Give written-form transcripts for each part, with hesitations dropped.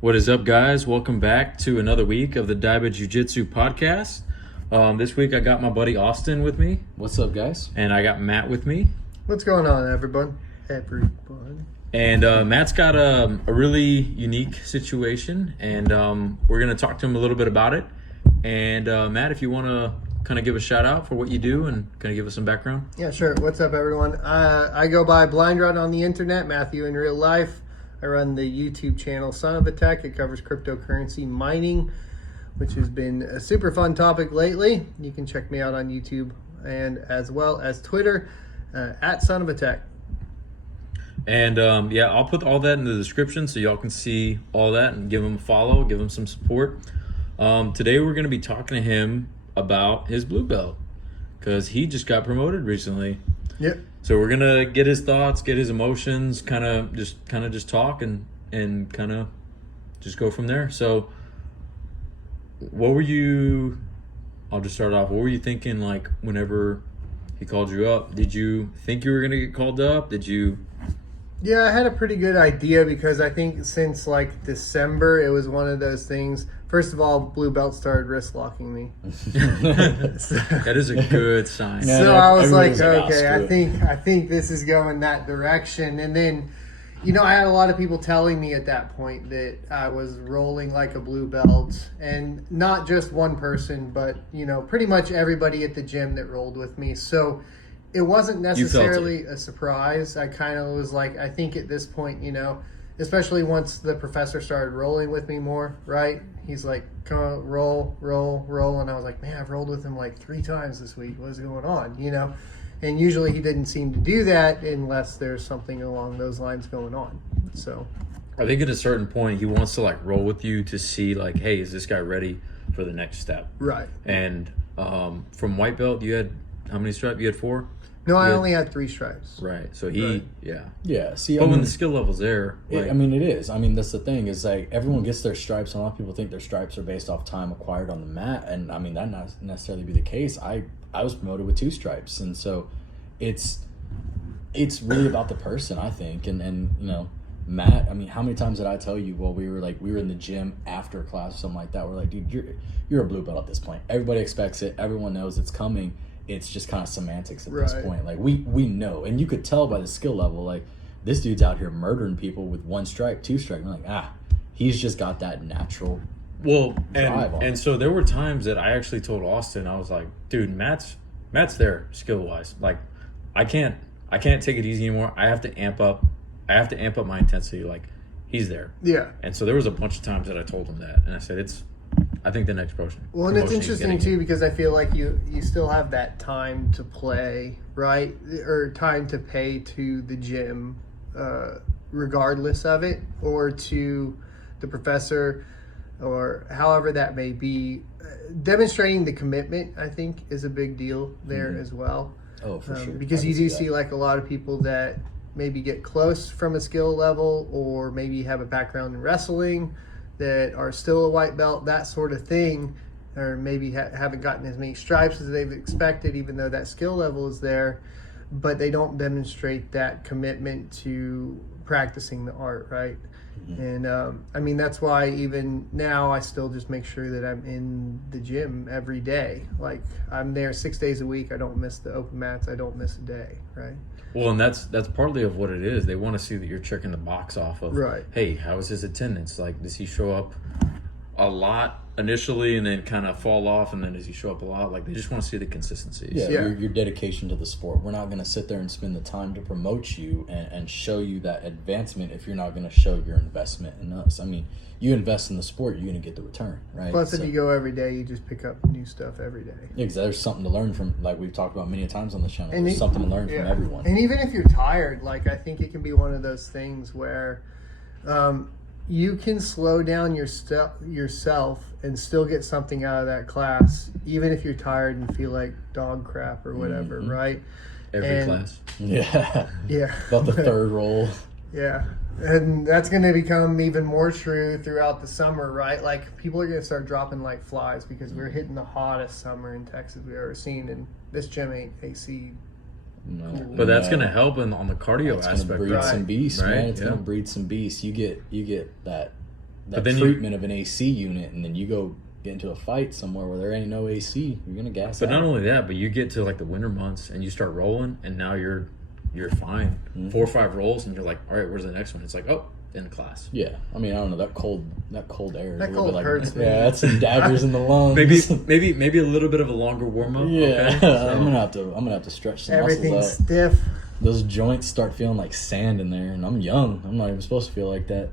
What is up, guys? Welcome back to another week of the Daiba Jiu-Jitsu podcast. This week I got my buddy Austin with me. What's up, guys? And I got Matt with me. What's going on, everyone? And Matt's got a really unique situation, and we're going to talk to him a little bit about it. And Matt, if you want to kind of give a shout out for what you do and kind of give us some background. Yeah, sure. What's up, everyone? I go by Blind Rod on the internet, Matthew in real life. I run the YouTube channel Son of a Tech. It covers cryptocurrency mining, which has been a super fun topic lately. You can check me out on YouTube and as well as Twitter at Son of a Tech. And I'll put all that in the description so y'all can see all that and give him a follow, give him some support. Today we're going to be talking to him about his blue belt because he just got promoted recently. Yep. So we're gonna get his thoughts, get his emotions, kind of just talk and kind of just go from there. So, what were you? I'll just start off. What were you thinking, like whenever he called you up? Did you think you were gonna get called up? Did you? Yeah, I had a pretty good idea because I think since like December, it was one of those things. First of all, blue belt started wrist locking me. That is a good sign. So I was like, okay, I think this is going that direction. And then, I had a lot of people telling me at that point that I was rolling like a blue belt, and not just one person, but pretty much everybody at the gym that rolled with me. So it wasn't necessarily a surprise. I kind of was like, I think at this point, especially once the professor started rolling with me more, right? He's like, come on, roll. And I was like, man, I've rolled with him like 3 times this week. What's going on, And usually he didn't seem to do that unless there's something along those lines going on. So I think at a certain point he wants to like roll with you to see like, hey, is this guy ready for the next step? Right. And from white belt, you had how many stripes? You had 4? No, I only had 3 stripes. Right. So Yeah. See, but when the skill level's there, it is. That's the thing. Is like everyone gets their stripes. And a lot of people think their stripes are based off time acquired on the mat, and that not necessarily be the case. I was promoted with 2 stripes, and so it's really about the person, I think. And Matt. How many times did I tell you while we were in the gym after class or something like that? We're like, dude, you're a blue belt at this point. Everybody expects it. Everyone knows it's coming. It's just kind of semantics at this point. Like we know, and you could tell by the skill level, like this dude's out here murdering people with 1 strike, 2 strike. I'm like, he's just got that natural drive on. And so there were times that I actually told Austin, I was like, dude, Matt's there skill wise. Like I can't take it easy anymore. I have to amp up my intensity. Like he's there. Yeah. And so there was a bunch of times that I told him that, and I said I think the next promotion. Well, and it's interesting too because I feel like you still have that time to play, right? Or time to pay to the gym, regardless of it, or to the professor, or however that may be. Demonstrating the commitment, I think, is a big deal there as well. Oh, for sure. Because you do see like a lot of people that maybe get close from a skill level, or maybe have a background in wrestling, that are still a white belt, that sort of thing, or maybe haven't gotten as many stripes as they've expected, even though that skill level is there, but they don't demonstrate that commitment to practicing the art, right? Mm-hmm. And that's why even now I still just make sure that I'm in the gym every day. Like I'm there 6 days a week. I don't miss the open mats. I don't miss a day, right? Well, and that's partly of what it is. They want to see that you're checking the box off of, hey, how is his attendance? Like, does he show up a lot initially and then kind of fall off, and then does he show up a lot? Like, they just want to see the consistency. Yeah. Your dedication to the sport. We're not going to sit there and spend the time to promote you and show you that advancement if you're not going to show your investment in us. You invest in the sport, you're going to get the return, right? Plus, if you go every day, you just pick up new stuff every day. Yeah, because there's something to learn from, like we've talked about many times on the channel. There's something to learn from everyone. And even if you're tired, like I think it can be one of those things where you can slow down yourself and still get something out of that class, even if you're tired and feel like dog crap or whatever, right? Every class. Yeah. Yeah. About the 3rd roll. Yeah. And that's going to become even more true throughout the summer, right? Like, people are going to start dropping like flies because we're hitting the hottest summer in Texas we've ever seen, and this gym ain't AC. No. But that's going to help on the cardio aspect. It's going to breed some beasts, right? man. It's going to breed some beasts. You get that treatment of an AC unit, and then you go get into a fight somewhere where there ain't no AC, you're gonna gas out. But not only that, but you get to like the winter months and you start rolling, and now you're fine. 4 or 5 rolls, and you're like, all right, where's the next one? It's like, oh, in class. Yeah, I mean, I don't know, that cold air. That cold hurts me. Yeah, that's some daggers in the lungs. Maybe a little bit of a longer warm up. Yeah, okay? So, I'm gonna have to stretch some Everything's muscles out. stiff. Those joints start feeling like sand in there, and I'm young. I'm not even supposed to feel like that.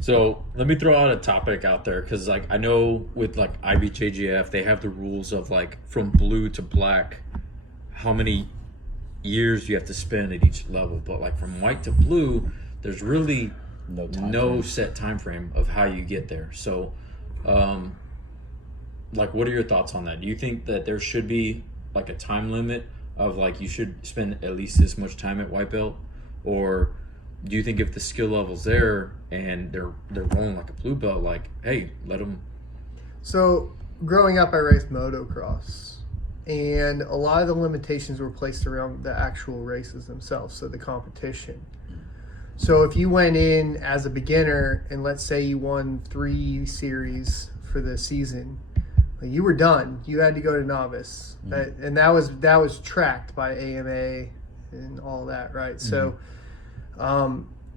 So let me throw out a topic out there, because like I know with like IBJJF, they have the rules of like from blue to black, how many years you have to spend at each level. But like from white to blue, there's really no set time frame of how you get there. So like, what are your thoughts on that? Do you think that there should be like a time limit of like you should spend at least this much time at white belt, or do you think if the skill level's there and they're rolling like a blue belt, like, hey, let them? So growing up, I raced motocross, and a lot of the limitations were placed around the actual races themselves, so the competition. So if you went in as a beginner and let's say you won 3 series for the season, you were done. You had to go to novice, and that was tracked by AMA and all that, right? Mm-hmm. So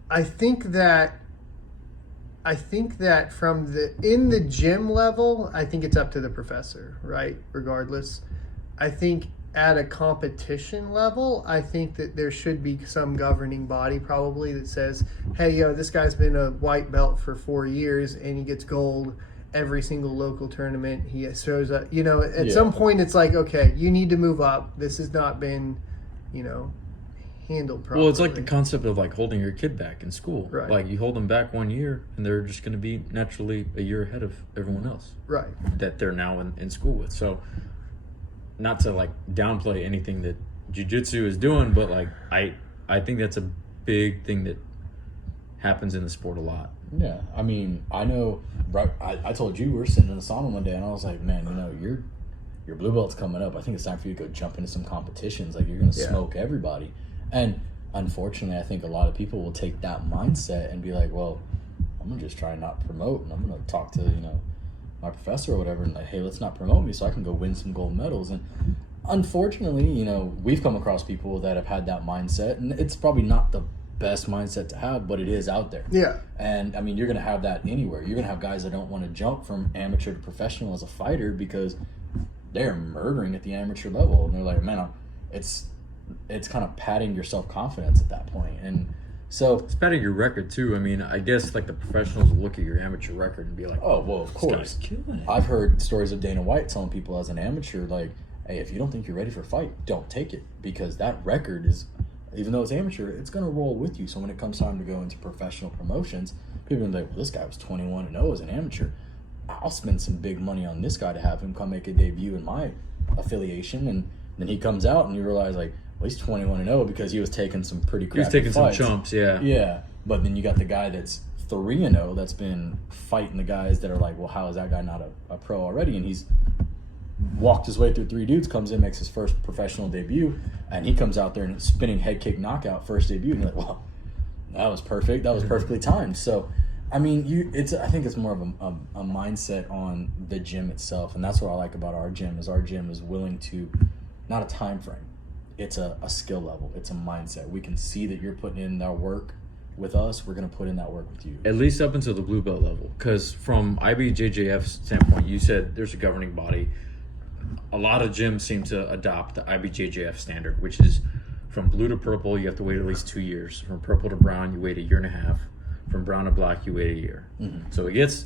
I think that from in the gym level, I think it's up to the professor, right? Regardless, I think at a competition level, I think that there should be some governing body probably that says, hey, this guy's been a white belt for 4 years and he gets gold every single local tournament. He shows up, at some point it's like, okay, you need to move up. This has not been, handled properly. Well, it's like the concept of like holding your kid back in school. Right. Like you hold them back 1 year and they're just going to be naturally a year ahead of everyone else. Right. That they're now in school with. So not to like downplay anything that jiu-jitsu is doing, but like I think that's a big thing that happens in the sport a lot. Yeah, I mean, I know. Right, I told you we were sitting in the sauna one day, and I was like, man, your blue belt's coming up. I think it's time for you to go jump into some competitions. Like, you're gonna smoke everybody. And unfortunately, I think a lot of people will take that mindset and be like, well, I'm gonna just try and not promote, and I'm gonna talk to my professor or whatever, and like, hey, let's not promote me so I can go win some gold medals. And unfortunately, we've come across people that have had that mindset, and it's probably not the best mindset to have, but it is out there. Yeah. And I mean, you're going to have that anywhere. You're going to have guys that don't want to jump from amateur to professional as a fighter because they're murdering at the amateur level, and they're like, man, it's kind of padding your self-confidence at that point. And so it's padding your record too. I mean, I guess like the professionals will look at your amateur record and be like, oh, well, of course. This guy's killing it. I've heard stories of Dana White telling people as an amateur, like, hey, if you don't think you're ready for a fight, don't take it, because that record is, even though it's amateur, it's going to roll with you. So when it comes time to go into professional promotions, people are like, well, this guy was 21-0 as an amateur. I'll spend some big money on this guy to have him come make a debut in my affiliation. And then he comes out and you realize, like, well, he's 21-0 because he was taking some pretty crappy fights. He was taking some chumps, yeah. Yeah, but then you got the guy that's 3-0 that's been fighting the guys that are like, well, how is that guy not a pro already? And he's walked his way through 3 dudes, comes in, makes his first professional debut, and he comes out there and spinning head kick knockout first debut, and you're like, well, that was perfect. That was perfectly timed. So, I mean, I think it's more of a mindset on the gym itself, and that's what I like about our gym is willing to, not a time frame, it's a skill level, it's a mindset. We can see that you're putting in that work with us, we're going to put in that work with you. At least up until the blue belt level, because from IBJJF's standpoint, you said there's a governing body. A lot of gyms seem to adopt the IBJJF standard, which is from blue to purple, you have to wait at least 2 years. From purple to brown, you wait 1.5 years. From brown to black, you wait 1 year. Mm-hmm. So it gets,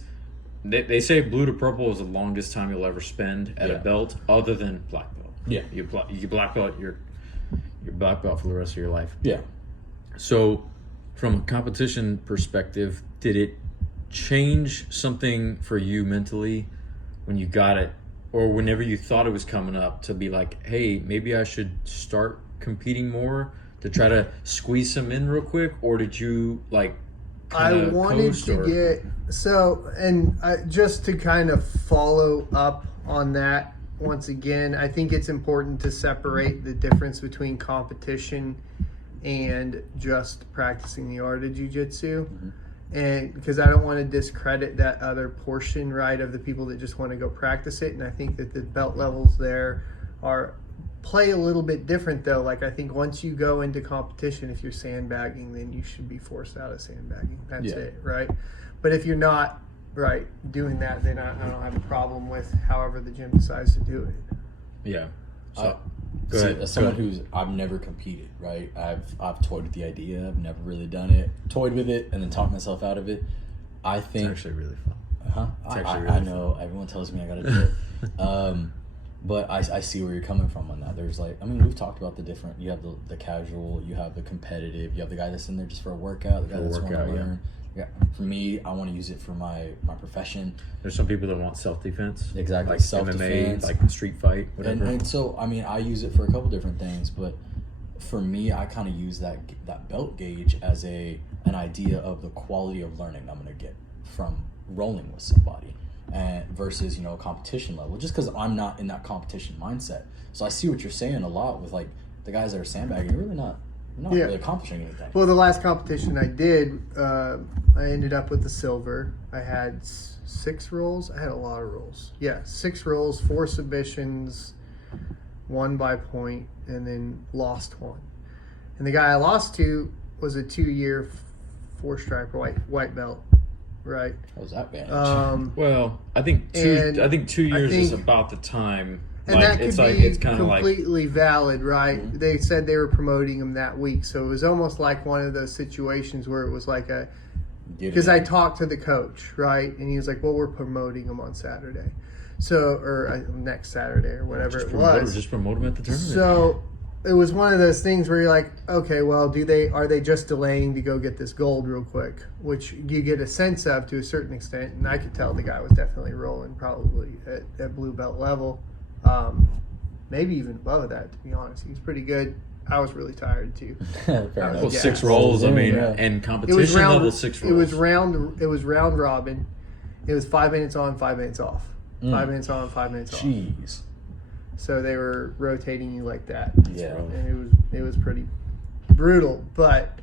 they say blue to purple is the longest time you'll ever spend at a belt other than black belt. Yeah. You black belt, you're black belt for the rest of your life. Yeah. So from a competition perspective, did it change something for you mentally when you got it? Or whenever you thought it was coming up, to be like, hey, maybe I should start competing more to try to squeeze some in real quick? Or did you like I wanted to get just to kind of follow up on that once again, I think it's important to separate the difference between competition and just practicing the art of jiu-jitsu. Mm-hmm. And because I don't want to discredit that other portion, right, of the people that just want to go practice it. And I think that the belt levels there play a little bit different, though. Like, I think once you go into competition, if you're sandbagging, then you should be forced out of sandbagging. That's it, right? But if you're not, right, doing that, then I don't have a problem with however the gym decides to do it. Yeah. So, go ahead. As someone I've never competed, right? I've toyed with the idea. I've never really done it. Toyed with it and then talked myself out of it. I think It's actually really fun. I know. Everyone tells me I got to do it. But I see where you're coming from on that. There's like, I mean, we've talked about the different, you have the casual, you have the competitive, you have the guy that's in there just for a workout, the guy that's want to learn. Yeah. For me, I want to use it for my profession. There's some people that want self-defense. Exactly. Like Self-defense. MMA, like street fight, whatever. And so, I mean, I use it for a couple different things, but for me, I kind of use that belt gauge as an idea of the quality of learning I'm going to get from rolling with somebody. And versus, a competition level, just because I'm not in that competition mindset. So I see what you're saying a lot with like the guys that are sandbagging. You're really not really accomplishing anything. Well, the last competition I did, I ended up with the silver. I had 6 rolls. I had a lot of rolls. Yeah, 6 rolls, 4 submissions, 1 by point, and then lost 1. And the guy I lost to was a 2-year 4-striper white belt. Right. How was that bad? Well, I think 2 years is about the time. And like, that could it's be kind of completely valid, right? Mm-hmm. They said they were promoting him that week, so it was almost like one of those situations where it was like because I talked to the coach, right, and he was like, "Well, we're promoting him on Saturday, or next Saturday or whatever it was." Just promote him at the tournament. So it was one of those things where you're like, okay, well, are they just delaying to go get this gold real quick? Which you get a sense of to a certain extent, and I could tell the guy was definitely rolling probably at blue belt level, maybe even above that. To be honest, he was pretty good. I was really tired too. Well, 6 rolls. I mean, and competition level 6 rolls. It was round robin. It was 5 minutes on, 5 minutes off. 5 minutes on, 5 minutes off. Jeez. So they were rotating you like that. Yeah. And it was pretty brutal. But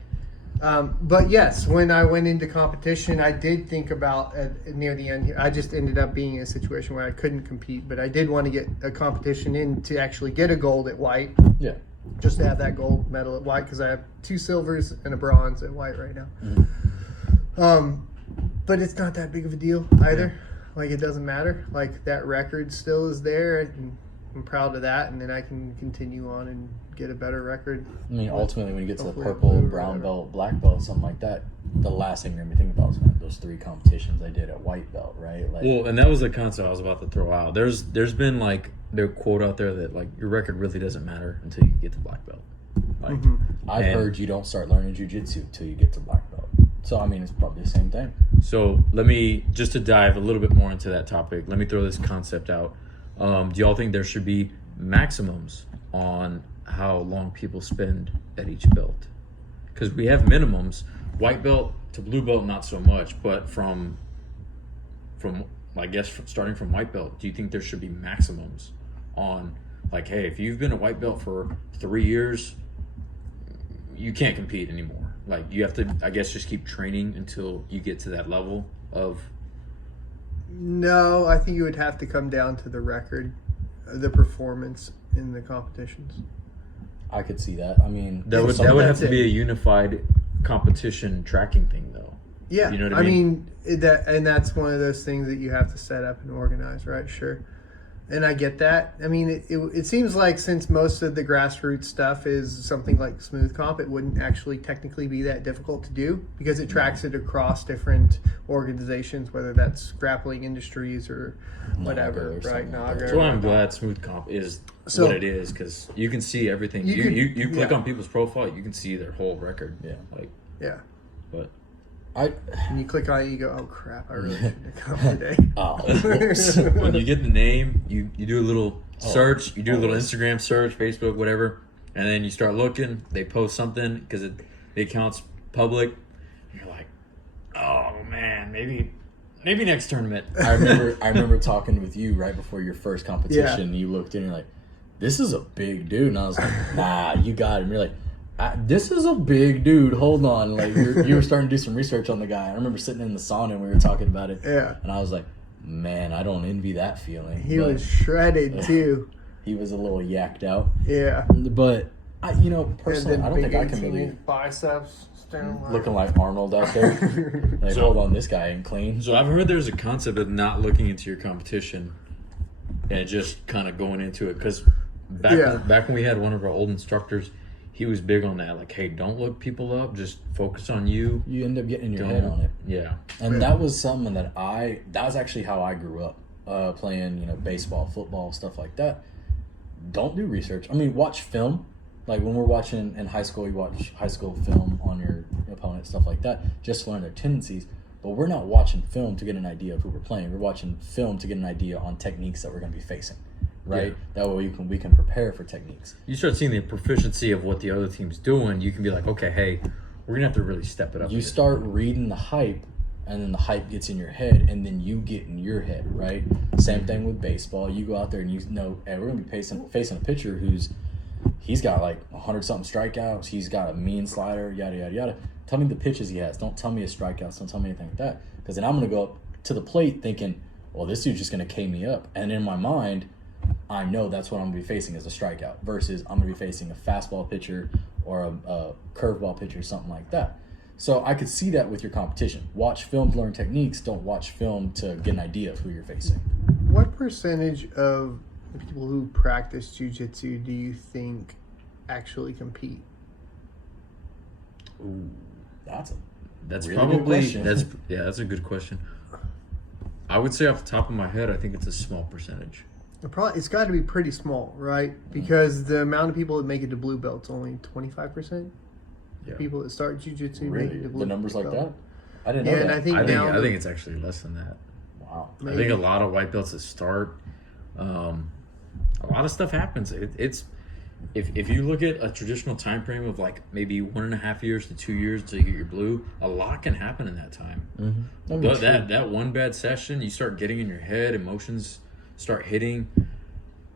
yes, when I went into competition, I did think about near the end here. I just ended up being in a situation where I couldn't compete, but I did want to get a competition in to actually get a gold at white. Yeah. Just to have that gold medal at white, because I have 2 silvers and a bronze at white right now. Mm-hmm. But it's not that big of a deal either. Like, it doesn't matter. Like, that record still is there, and I'm proud of that, and then I can continue on and get a better record. I mean, ultimately, when you get to the purple, brown belt, black belt, something like that, the last thing you're going to be thinking about is those 3 competitions I did at white belt, right? Like, well, and that was the concept I was about to throw out. There's been like their quote out there that like your record really doesn't matter until you get to black belt. Like, I've heard you don't start learning jiu-jitsu until you get to black belt. So, I mean, it's probably the same thing. So let me, just to dive a little bit more into that topic, let me throw this concept out. Do y'all think there should be maximums on how long people spend at each belt? Because we have minimums. White belt to blue belt, not so much. But from I guess starting from white belt, do you think there should be maximums on, like, hey, if you've been a white belt for 3 years, you can't compete anymore? Like, you have to, I guess, just keep training until you get to that level of... No, I think it would have to come down to the record, the performance in the competitions. I could see that. I mean, that would have to be a unified competition tracking thing, though. Yeah, you know what I mean? That's one of those things that you have to set up and organize, right? Sure. And I get that. I mean, it seems like since most of the grassroots stuff is something like Smooth Comp, it wouldn't actually technically be that difficult to do because it tracks it across different organizations, whether that's grappling industries or whatever, right? Naga. That's why I'm glad Smooth Comp is what it is, because you can see everything. You click on people's profile, you can see their whole record. Yeah. But and you click on it, you go, oh crap, I really shouldn't have come today. When you get the name, you do a little search, you do a little Instagram search, Facebook, whatever, and then you start looking. They post something because the account's public. And you're like, oh man, maybe next tournament. I remember talking with you right before your first competition. You looked in and you're like, this is a big dude, and I was like, nah, you got him. You're like, This is a big dude. Hold on. Like, you were starting to do some research on the guy. I remember sitting in the sauna and we were talking about it. Yeah. And I was like, man, I don't envy that feeling. He was shredded, too. He was a little yacked out. Yeah. But, personally, I don't think I can really... biceps. Looking like Arnold out there. Like, hold on, this guy ain't clean. So I've heard there's a concept of not looking into your competition and just kind of going into it. Because back when we had one of our old instructors, he was big on that. Like, hey, don't look people up. Just focus on you. You end up getting in your head on it. Yeah. And that was something that was actually how I grew up, playing, baseball, football, stuff like that. Don't do research. I mean, watch film. Like, when we're watching in high school, you watch high school film on your opponent, stuff like that, just to learn their tendencies. But we're not watching film to get an idea of who we're playing. We're watching film to get an idea on techniques that we're going to be facing, right? Yeah. That way we can prepare for techniques. You start seeing the proficiency of what the other team's doing, you can be like, okay, hey, we're going to have to really step it up. You start reading the hype, and then the hype gets in your head, and then you get in your head, right? Same thing with baseball. You go out there and hey, we're going to be facing a pitcher he's got like 100-something strikeouts. He's got a mean slider, yada, yada, yada. Tell me the pitches he has. Don't tell me his strikeouts. Don't tell me anything like that. Because then I'm going to go up to the plate thinking, well, this dude's just going to K me up. And in my mind, I know that's what I'm going to be facing as a strikeout versus I'm going to be facing a fastball pitcher or a curveball pitcher, something like that. So I could see that with your competition. Watch film to learn techniques. Don't watch film to get an idea of who you're facing. What percentage of people who practice jiu-jitsu do you think actually compete? Ooh, that's really probably good that's a good question. I would say off the top of my head, I think it's a small percentage. It's got to be pretty small, right? Because the amount of people that make it to blue belt's only 25%. Yeah. People that start jiu-jitsu really make it to blue the numbers belt. Like that. I didn't know and that. I think it's actually less than that. Wow. Maybe. I think a lot of white belts that start. A lot of stuff happens. It's if you look at a traditional time frame of like maybe 1.5 years to 2 years to get your blue, a lot can happen in that time. Mm-hmm. That one bad session, you start getting in your head, emotions start hitting.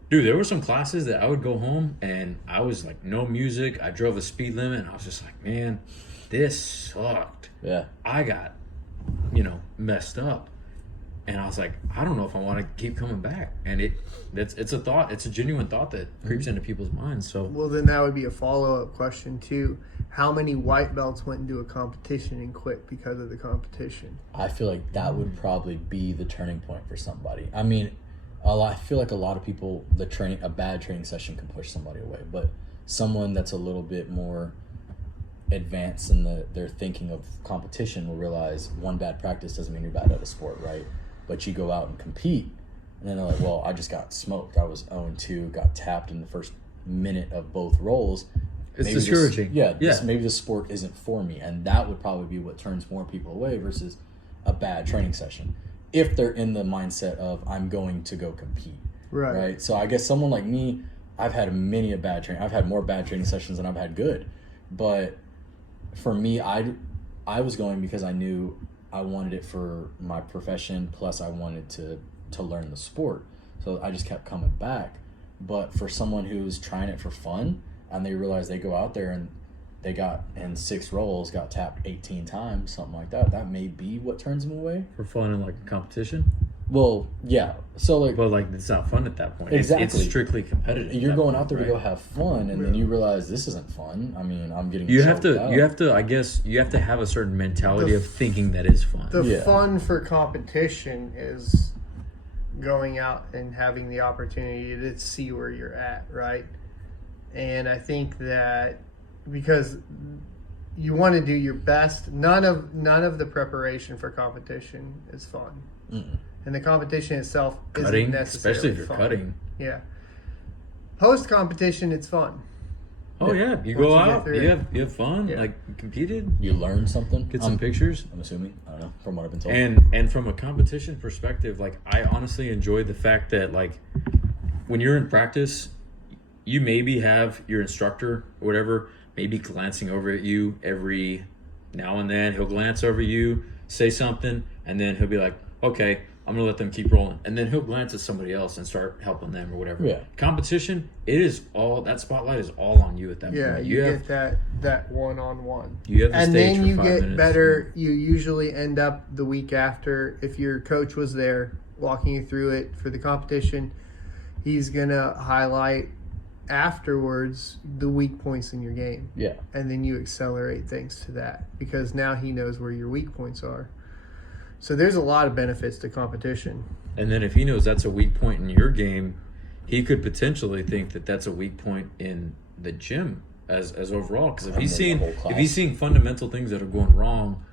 Dude, there were some classes that I would go home and I was like, no music. I drove the speed limit and I was just like, man, this sucked. Yeah. I got, messed up. And I was like, I don't know if I want to keep coming back. And it's a thought. It's a genuine thought that creeps into people's minds. So well, then that would be a follow-up question too. How many white belts went into a competition and quit because of the competition? I feel like that would probably be the turning point for somebody. I mean, I feel like a lot of people, a bad training session can push somebody away. But someone that's a little bit more advanced in their thinking of competition will realize one bad practice doesn't mean you're bad at a sport, right? But you go out and compete, and then they're like, well, I just got smoked. I was 0-2, got tapped in the first minute of both rolls. It's discouraging. Maybe the sport isn't for me. And that would probably be what turns more people away versus a bad training session. If they're in the mindset of, I'm going to go compete. Right? So I guess someone like me, I've had many a bad training. I've had more bad training sessions than I've had good. But for me, I was going because I knew I wanted it for my profession, plus I wanted to learn the sport. So I just kept coming back. But for someone who's trying it for fun and they realize they go out there and they got in 6 rolls, got tapped 18 times, something like that, that may be what turns them away. For fun in like a competition? Well, yeah. So but it's not fun at that point. Exactly. It's strictly competitive. You're going out there to go have fun, and then you realize this isn't fun. I mean, I'm getting you have to have a certain mentality of thinking that is fun. The fun for competition is going out and having the opportunity to see where you're at, right? And I think that because you want to do your best, none of the preparation for competition is fun. Mm-mm. And the competition itself cutting, isn't necessarily especially if you're fun. Cutting. Yeah. Post-competition, it's fun. Oh yeah, you go out, you have fun, like you competed, you learn something, get some pictures. I'm assuming, I don't know, from what I've been told. And from a competition perspective, like I honestly enjoy the fact that like when you're in practice, you maybe have your instructor or whatever maybe glancing over at you every now and then. He'll glance over you, say something, and then he'll be like, okay, I'm gonna let them keep rolling, and then he'll glance at somebody else and start helping them or whatever. Yeah. Competition, it is all that spotlight is all on you at that Yeah, point. you get that one-on-one. You have the and stage then for you 5 get minutes. better. You usually end up the week after, if your coach was there walking you through it for the competition, he's gonna highlight afterwards the weak points in your game. Yeah. And then you accelerate thanks to that, because now he knows where your weak points are. So there's a lot of benefits to competition. And then if he knows that's a weak point in your game, he could potentially think that that's a weak point in the gym as overall. Because if he's seeing fundamental things that are going wrong,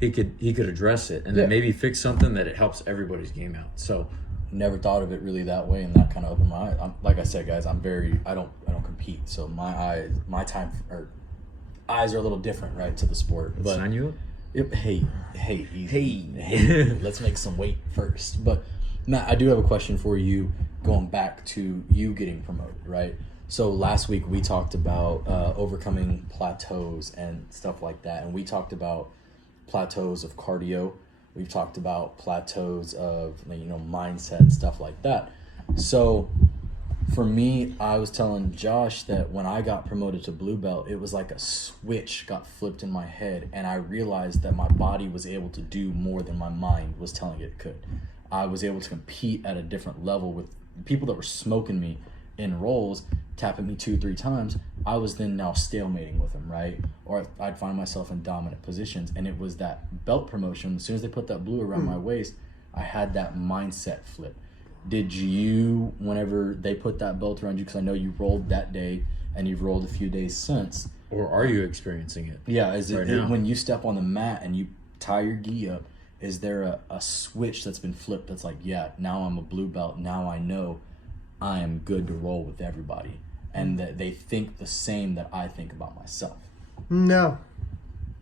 he could address it and then maybe fix something that it helps everybody's game out. So never thought of it really that way, and that kind of opened my eyes. Like I said, guys, I don't compete, so my eyes are a little different, right, to the sport. But sign you up? Hey, let's make some weight first. But Matt, I do have a question for you, going back to you getting promoted, right? So last week we talked about overcoming plateaus and stuff like that, and we talked about plateaus of cardio. We've talked about plateaus of, mindset, stuff like that. So for me, I was telling Josh that when I got promoted to blue belt, it was like a switch got flipped in my head, and I realized that my body was able to do more than my mind was telling it could. I was able to compete at a different level with people that were smoking me in rolls, tapping me 2-3 times. I was then now stalemating with them, right? Or I'd find myself in dominant positions, and it was that belt promotion. As soon as they put that blue around my waist, I had that mindset flip. Did you, whenever they put that belt around you, because I know you rolled that day and you've rolled a few days since. Or are you experiencing it? Yeah, is right it now? When you step on the mat and you tie your gi up, is there a switch that's been flipped that's like, yeah, now I'm a blue belt, now I know I am good to roll with everybody, and that they think the same that I think about myself? No,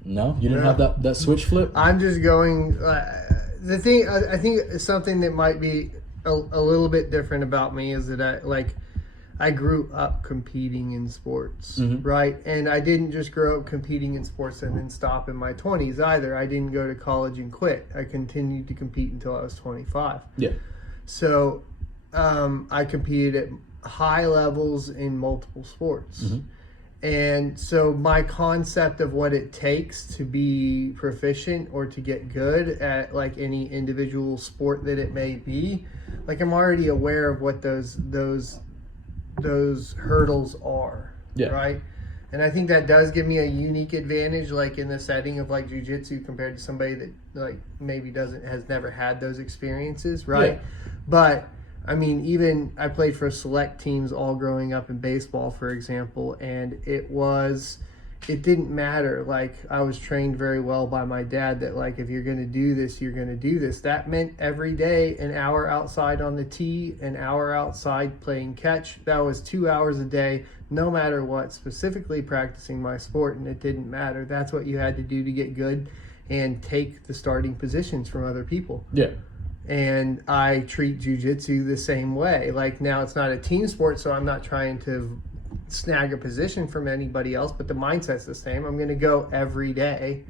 you didn't have that switch flip. I'm just going. The thing I think something that might be a little bit different about me is that I grew up competing in sports, right? And I didn't just grow up competing in sports and then stop in my 20s either. I didn't go to college and quit. I continued to compete until I was 25. Yeah. So I competed at high levels in multiple sports. And so my concept of what it takes to be proficient or to get good at like any individual sport that it may be, like I'm already aware of what those hurdles are, right? And I think that does give me a unique advantage, like in the setting of like jiu-jitsu compared to somebody that like maybe has never had those experiences, right? Yeah. But I mean, even I played for select teams all growing up in baseball, for example, and it didn't matter. Like, I was trained very well by my dad that, like, if you're going to do this, you're going to do this. That meant every day, an hour outside on the tee, an hour outside playing catch. That was 2 hours a day, no matter what, specifically practicing my sport, and it didn't matter. That's what you had to do to get good and take the starting positions from other people. Yeah. And I treat jiu-jitsu the same way. Like, now it's not a team sport, so I'm not trying to snag a position from anybody else, but the mindset's the same. I'm going to go every day,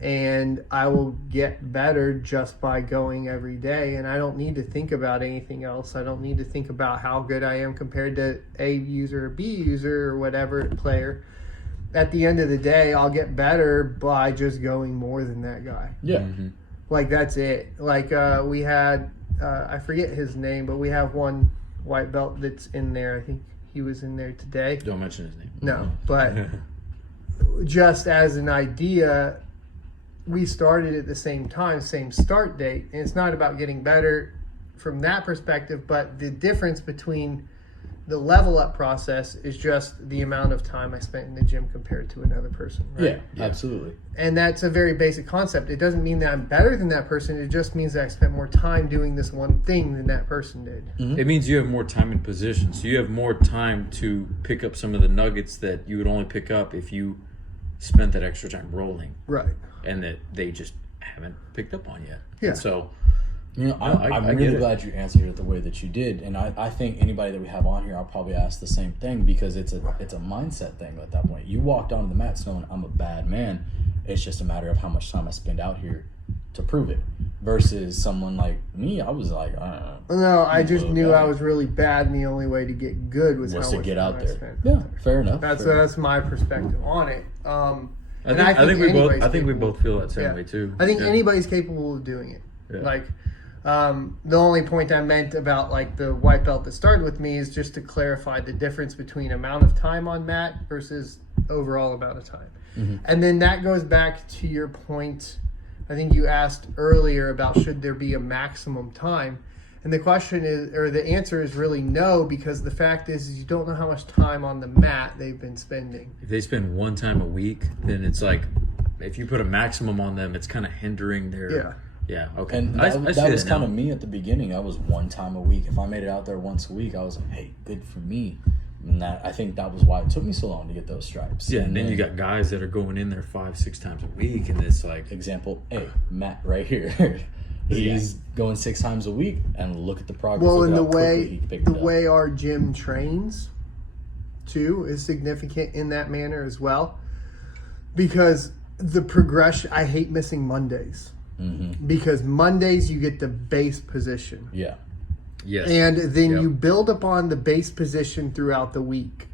and I will get better just by going every day. And I don't need to think about anything else. I don't need to think about how good I am compared to A user or B user or whatever player. At the end of the day, I'll get better by just going more than that guy. Yeah. Like, that's it. Like, we had, I forget his name, but we have one white belt that's in there. I think he was in there today. Don't mention his name. No, but just as an idea, we started at the same time, same start date. And it's not about getting better from that perspective, but the difference between the level up process is just the amount of time I spent in the gym compared to another person. Right? Yeah, absolutely. And that's a very basic concept. It doesn't mean that I'm better than that person. It just means that I spent more time doing this one thing than that person did. It means you have more time in position. So you have more time to pick up some of the nuggets that you would only pick up if you spent that extra time rolling. Right. And that they just haven't picked up on yet. Yeah. And so I'm really glad you answered it the way that you did, and I think anybody that we have on here, I'll probably ask the same thing, because it's a mindset thing at that point. You walked onto the mats knowing I'm a bad man. It's just a matter of how much time I spend out here to prove it. Versus someone like me, I was like, no, I just knew I was really bad, and the only way to get good was how to much get time out I there. spent. Yeah, fair enough. That's my perspective on it. I think we both feel that same way too. I think anybody's capable of doing it. Yeah. Like, the only point I meant about like the white belt that started with me is just to clarify the difference between amount of time on mat versus overall amount of time. Mm-hmm. And then that goes back to your point. I think you asked earlier about should there be a maximum time. And the question is, or the answer is really no, because the fact is you don't know how much time on the mat they've been spending. If they spend one time a week, then it's like, if you put a maximum on them, it's kind of hindering their... Yeah, okay. And that was kind of me at the beginning. I was one time a week. If I made it out there once a week, I was like, hey, good for me. And I think that was why it took me so long to get those stripes. Yeah, and then you got guys that are going in there 5-6 times a week, and it's like... Example, hey, Matt right here. He's going 6 times a week, and look at the progress. Well, and the way our gym trains, too, is significant in that manner as well. Because the progression... I hate missing Mondays. Mm-hmm. Because Mondays you get the base position. Yeah. Yes. And then you build upon the base position throughout the week.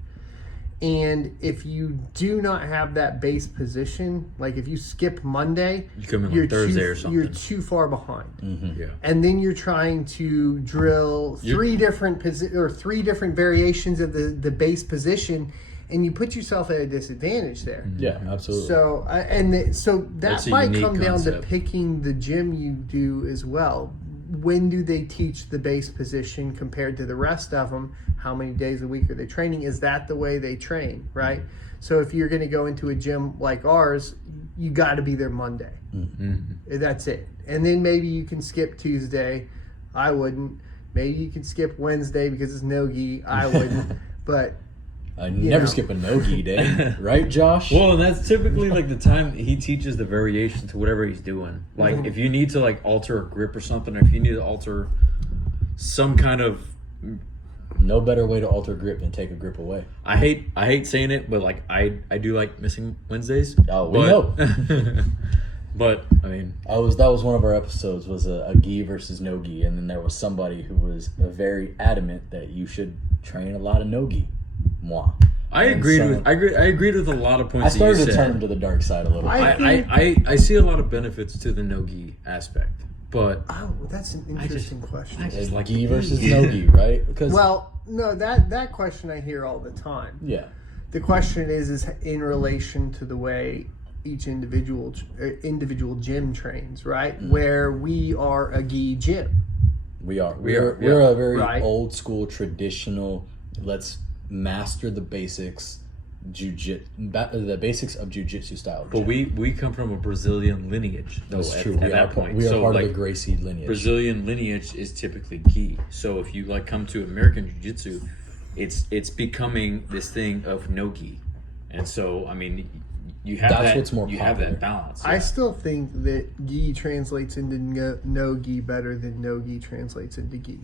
And if you do not have that base position, like if you skip Monday, you come in on Thursday or something. You're too far behind. Mm-hmm. Yeah. And then you're trying to drill three different variations of the base position, and you put yourself at a disadvantage there. Yeah, absolutely. So so that might come down to picking the gym you do as well. When do they teach the base position compared to the rest of them? How many days a week are they training? Is that the way they train, right? So if you're going to go into a gym like ours, you got to be there Monday. Mm-hmm. That's it. And then maybe you can skip Tuesday. I wouldn't. Maybe you can skip Wednesday because it's no-gi. I wouldn't. But I never skip a no-gi day, right, Josh? Well, and that's typically like the time he teaches the variation to whatever he's doing. Like if you need to like alter a grip or something, or if you need to alter some kind of... No better way to alter grip than take a grip away. I hate saying it, but like I do like missing Wednesdays. Oh, we know. But I mean, that was one of our episodes, was a gi versus no gi, and then there was somebody who was very adamant that you should train a lot of no gi. Moi. I agreed with a lot of points. I started that you to said. turn him to the dark side a little bit. I see a lot of benefits to the no-gi aspect, but that's an interesting question. It's like gi versus no gi, right? Because no, that question I hear all the time. Yeah. The question is in relation to the way each individual gym trains, right? Mm. Where we are a gi gym. We're a very old school traditional. Let's master the basics, the basics of jiu-jitsu style. But we come from a Brazilian lineage, though. That's true. At that point, we are part of the Gracie lineage. Brazilian lineage is typically gi. So if you like come to American jiu-jitsu, it's becoming this thing of no gi, and so I mean, you have what's more popular. Have that balance. Yeah. I still think that gi translates into no gi better than no gi translates into gi.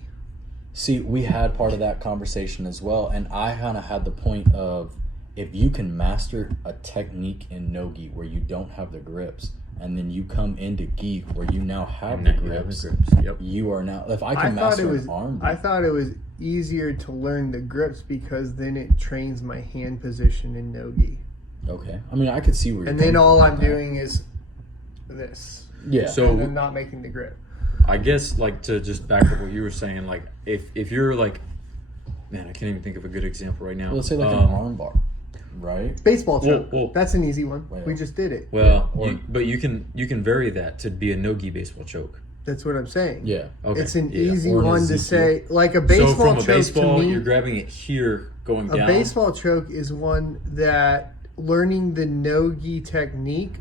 See, we had part of that conversation as well, and I kind of had the point of, if you can master a technique in no-gi where you don't have the grips, and then you come into gi where you now have the grips, Yep. you are now... If I can master an arm... I thought it was easier to learn the grips because then it trains my hand position in no-gi. Okay. I mean, I could see where you're... And then all I'm doing is this. Yeah. So and I'm not making the grip. I guess, like, to just back up what you were saying, like, if you're like, man, I can't even think of a good example right now. Well, let's say like an arm bar, right? Baseball choke. Well, that's an easy one. We just did it. Well, but you can vary that to be a no-gi baseball choke. That's what I'm saying. Yeah. Okay. It's an easy Or an one to Ezekiel. say. Like a baseball so from a choke baseball, to me, you're grabbing it here, going down. a baseball choke is one that learning the no-gi technique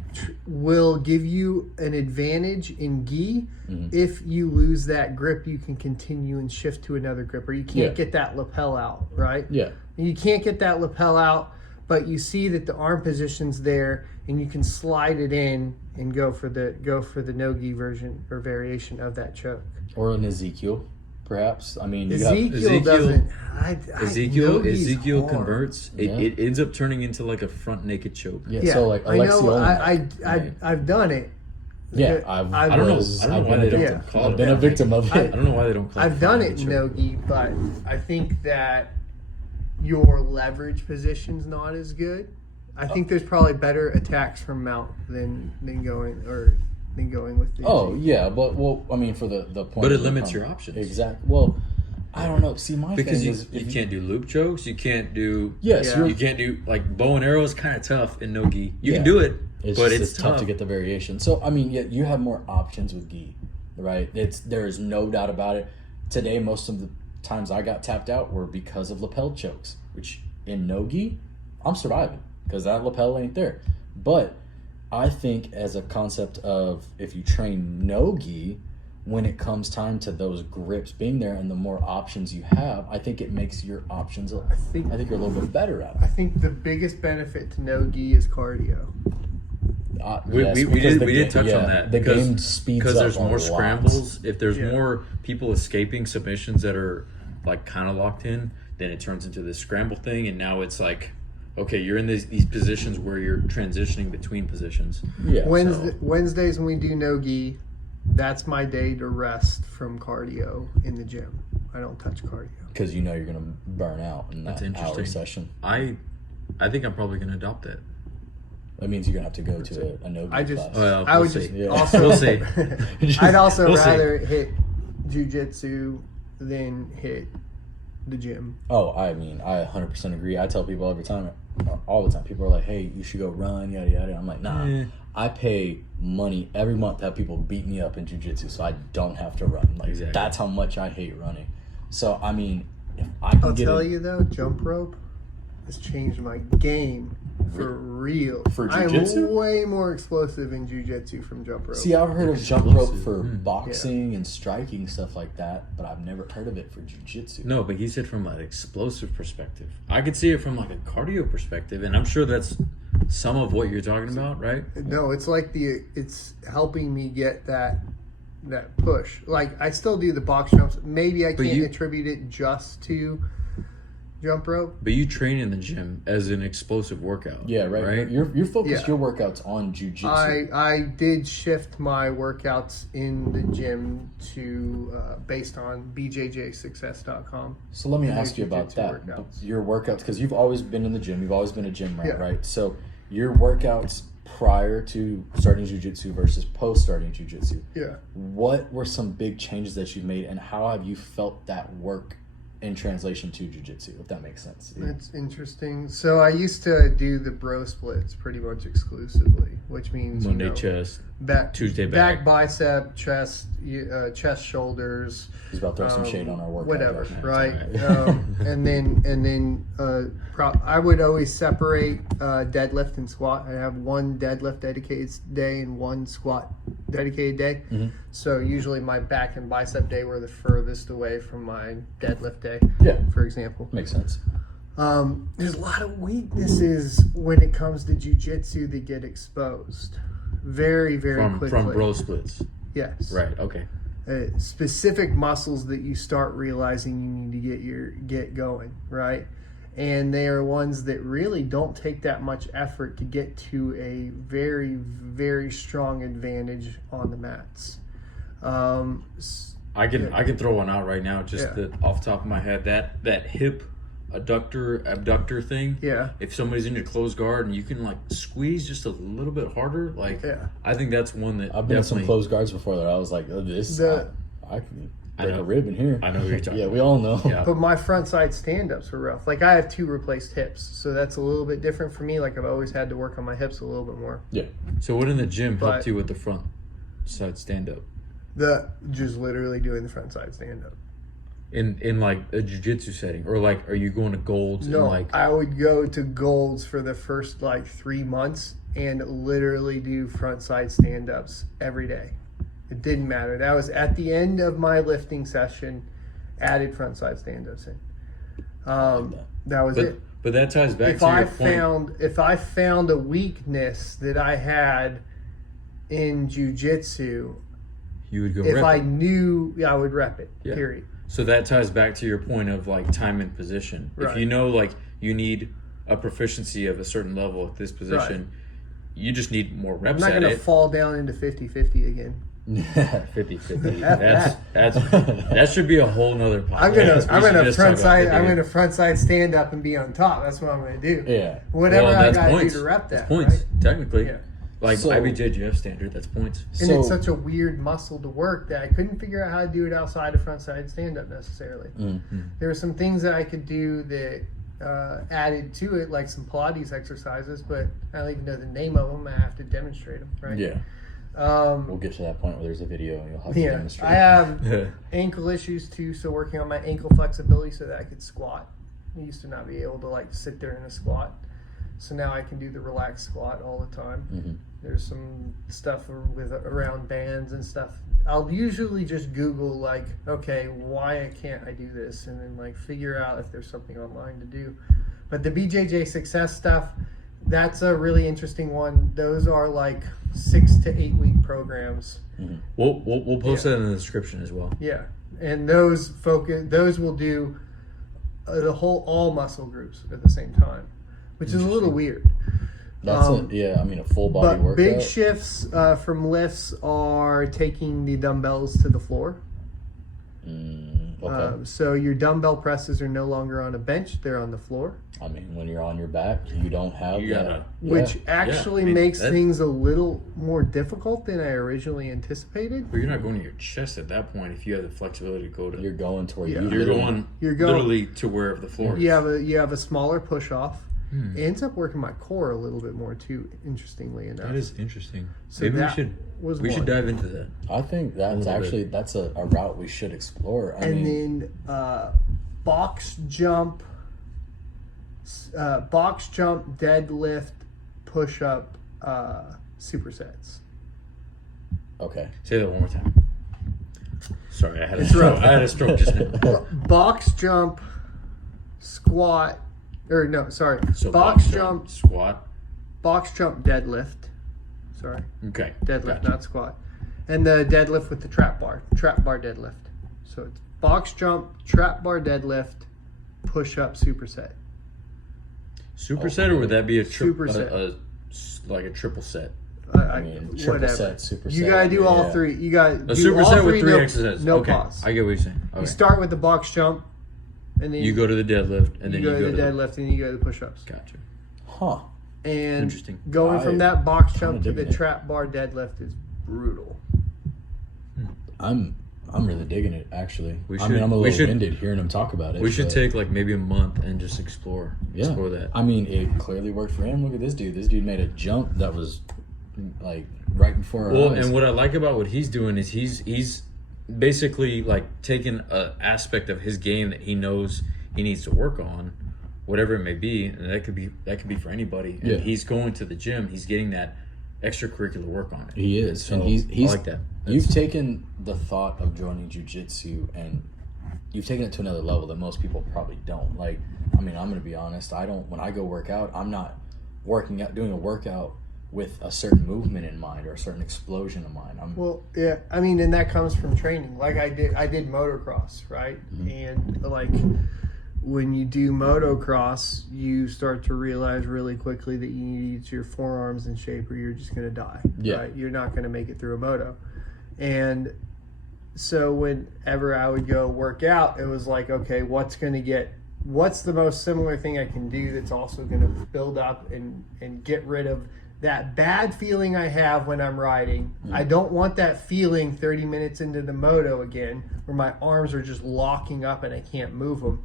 will give you an advantage in gi. Mm-hmm. If you lose that grip, you can continue and shift to another grip, or you can't get that lapel out, right? Yeah. You can't get that lapel out, but you see that the arm position's there, and you can slide it in and go for the no-gi version or variation of that choke. Or an Ezekiel, perhaps. I mean, Ezekiel doesn't. Ezekiel hard. converts. It ends up turning into like a front naked choke. Yeah. Yeah, So like I know. Alexi Olenek, I've done it, Yeah, I don't know why they don't call it. I've been a victim of it. I don't know why they don't call it. I've done it in no-gi, but I think that your leverage position's not as good. I think there's probably better attacks from mount than going with the Oh yeah, but I mean, for the point. But it limits your options. Exactly. Well, I don't know. See, my because thing you can't do loop chokes. You can't do. Yes, Yeah. you can't do like bow and arrow is kind of tough in no gi. You Yeah. can do it, It's but just, it's tough to get the variation. So I mean, yeah, you have more options with gi, right? There is no doubt about it. Today, most of the times I got tapped out were because of lapel chokes, which in no gi, I'm surviving because that lapel ain't there. But I think as a concept of if you train no gi, when it comes time to those grips being there and the more options you have, I think it makes your options. I think you're a little bit better at I it. think the biggest benefit to no-gi is cardio. We did touch on that. The game speeds up because there's a more lot. scrambles. If there's Yeah. more people escaping submissions that are like kind of locked in, then it turns into this scramble thing, and now it's like, okay, you're in these positions where you're transitioning between positions. Yeah. Wednesdays when we do no-gi, that's my day to rest from cardio in the gym. I don't touch cardio. Because you know you're going to burn out in that interesting. hour session. I think I'm probably going to adopt that. That means you're going to have to go to a no-gi class. Well, I we'll would see. just Yeah. also. We'll see. I'd also We'll see. rather hit jujitsu than hit the gym. Oh, I mean, I 100% agree. I tell people all the time. People are like, hey, you should go run, yada, yada. I'm like, nah. Yeah. I pay money every month to have people beat me up in jiu-jitsu so I don't have to run. Like, Exactly. That's how much I hate running. So, I mean, if I can I'll get tell you though, jump rope has changed my game for real. For I'm jujitsu? way more explosive in jujitsu from jump rope. See, I've heard of jump rope Explosive. for boxing and striking, stuff like that, but I've never heard of it for jiu-jitsu. No, but he said from an explosive perspective. I could see it from like a cardio perspective, and I'm sure that's some of what you're talking about, right? No, it's like it's helping me get that push. Like I still do the box jumps. Maybe I can't attribute it just to jump rope. But you train in the gym as an explosive workout. Yeah, right. You're focused Yeah. your workouts on jiu-jitsu. I did shift my workouts in the gym to based on BJJsuccess.com. So let me And ask you their about jiu-jitsu that. workouts. Your workouts, because you've always been in the gym. You've always been a gym rat, Yeah. right? So your workouts prior to starting jiu-jitsu versus post starting jiu-jitsu. Yeah. What were some big changes that you've made, and how have you felt that work in translation to jiu-jitsu, if that makes sense? That's interesting. So I used to do the bro splits pretty much exclusively, which means Monday chest, back, Tuesday back. bicep, chest, shoulders. He's about to throw some shade on our workout. Whatever, right? All And then I would always separate deadlift and squat. I have one deadlift dedicated day and one squat dedicated day. Mm-hmm. So usually my back and bicep day were the furthest away from my deadlift day. Yeah. For example. Makes sense. There's a lot of weaknesses when it comes to jiu-jitsu that get exposed very, very quickly. from bro splits. Yes. Right. Okay. Specific muscles that you start realizing you need to get going, right? And they are ones that really don't take that much effort to get to a very, very strong advantage on the mats. I can throw one out right now, just Yeah. off the top of my head. That hip abductor thing. Yeah. If somebody's in your closed guard and you can like squeeze just a little bit harder, like Yeah. I think that's one that I've been in some definitely. closed guards before that I was like, oh, this, I can break know. a rib in here. I know who you're talking Yeah, about. we all know. Yeah. But my front side stand-ups were rough. Like I have 2 replaced hips, so that's a little bit different for me. Like I've always had to work on my hips a little bit more. Yeah. So what in the gym helped But- you with the front side stand up? Just literally doing the front side stand-up. In like a jiu-jitsu setting, or like are you going to golds No, and like I would go to Golds for the first like 3 months and literally do front side stand-ups every day. It didn't matter. That was at the end of my lifting session, added front side stand-ups in. That was it. but that ties back If to I your point. if I found a weakness that I had in jiu-jitsu, You would go if rep I it. knew, I would rep it. Yeah. Period. So that ties back to your point of like time and position. If Right. you know like you need a proficiency of a certain level at this position, you just need more I'm reps not at going to it. fall down into 50-50 again. 50-50. That should be a whole nother podcast. I'm gonna just talk about front side stand up and be on top. That's what I'm gonna do. Yeah. Whatever Well, I that's gotta points. do to rep that. That's points, right? technically. Yeah. Like So- IBJJF standard, that's points. And So- it's such a weird muscle to work that I couldn't figure out how to do it outside of front side stand up necessarily. There were some things that I could do that added to it, like some Pilates exercises, but I don't even know the name of them. I have to demonstrate them, right? Yeah. We'll get to that point where there's a video and you'll have to Yeah, demonstrate. I have ankle issues too, so working on my ankle flexibility so that I could squat. I used to not be able to like sit there in a squat, so now I can do the relaxed squat all the time. There's some stuff with around bands and stuff. I'll usually just Google like, okay, why can't I do this, and then like figure out if there's something online to do. But the BJJ success stuff, that's a really interesting one. Those are like 6 to 8 week programs. We'll post that in the description as well. Yeah, and those will do the whole all muscle groups at the same time, which is a little weird. That's a full body But workout. big shifts from lifts are taking the dumbbells to the floor. Okay. So your dumbbell presses are no longer on a bench; they're on the floor, I mean, when you're on your back, you don't have You that. gotta- which actually I mean, makes that- things a little more difficult than I originally anticipated. But you're not going to your chest at that point if you have the flexibility to go to. You're going to where Yeah. you You're going literally to where the floor is. You have a smaller push off. It ends up working my core a little bit more too. Interestingly enough, That is interesting. So Maybe we that should was we should one. dive into that. I think that's that's a route we should explore. I mean, then box jump, deadlift, push up, supersets. okay. Say that one more time. Sorry, I had a stroke. I had a stroke just now. Box jump, squat, or no, sorry, So box jump, squat. box jump, deadlift. Sorry, Okay. deadlift, Gotcha. not squat, and the deadlift with the trap bar deadlift. So it's box jump, trap bar deadlift, push up, superset. Superset, or would that be a Superset. like a triple set? I mean, triple whatever. set, superset. You gotta do all yeah. three. You gotta A do all superset with three no, exercises. No Okay, pause. I get what you're saying. Okay. You start with the box jump, and then You go to the deadlift, and then you go to the deadlift, and you go to the push-ups. Gotcha. Huh. And Interesting. going from that box jump to digging the it. trap bar deadlift is brutal. I'm really digging it, actually. We I mean, should- I'm a we little should- winded hearing him talk about it. We should but- take like maybe a month and just explore that. I mean, it clearly worked for him. Look at this dude. This dude made a jump that was like right before our Well, eyes. and what I like about what he's doing is he's basically like taking an aspect of his game that he knows he needs to work on, whatever it may be, and that could be for anybody. And Yeah. he's going to the gym. He's getting that extracurricular work on it. He is, So, and he's I like that. You've taken the thought of joining jiu-jitsu and you've taken it to another level that most people probably don't. Like, I mean, I'm going to be honest. When I go work out, I'm not doing a workout with a certain movement in mind or a certain explosion in mind. Well, yeah, I mean, and that comes from training. Like I did motocross, right? And like when you do motocross, you start to realize really quickly that you need to get your forearms in shape or you're just going to die. Yeah. Right? You're not going to make it through a moto. And so whenever I would go work out, it was like, okay, what's the most similar thing I can do that's also going to build up and get rid of that bad feeling I have when I'm riding. I don't want that feeling 30 minutes into the moto again where my arms are just locking up and I can't move them.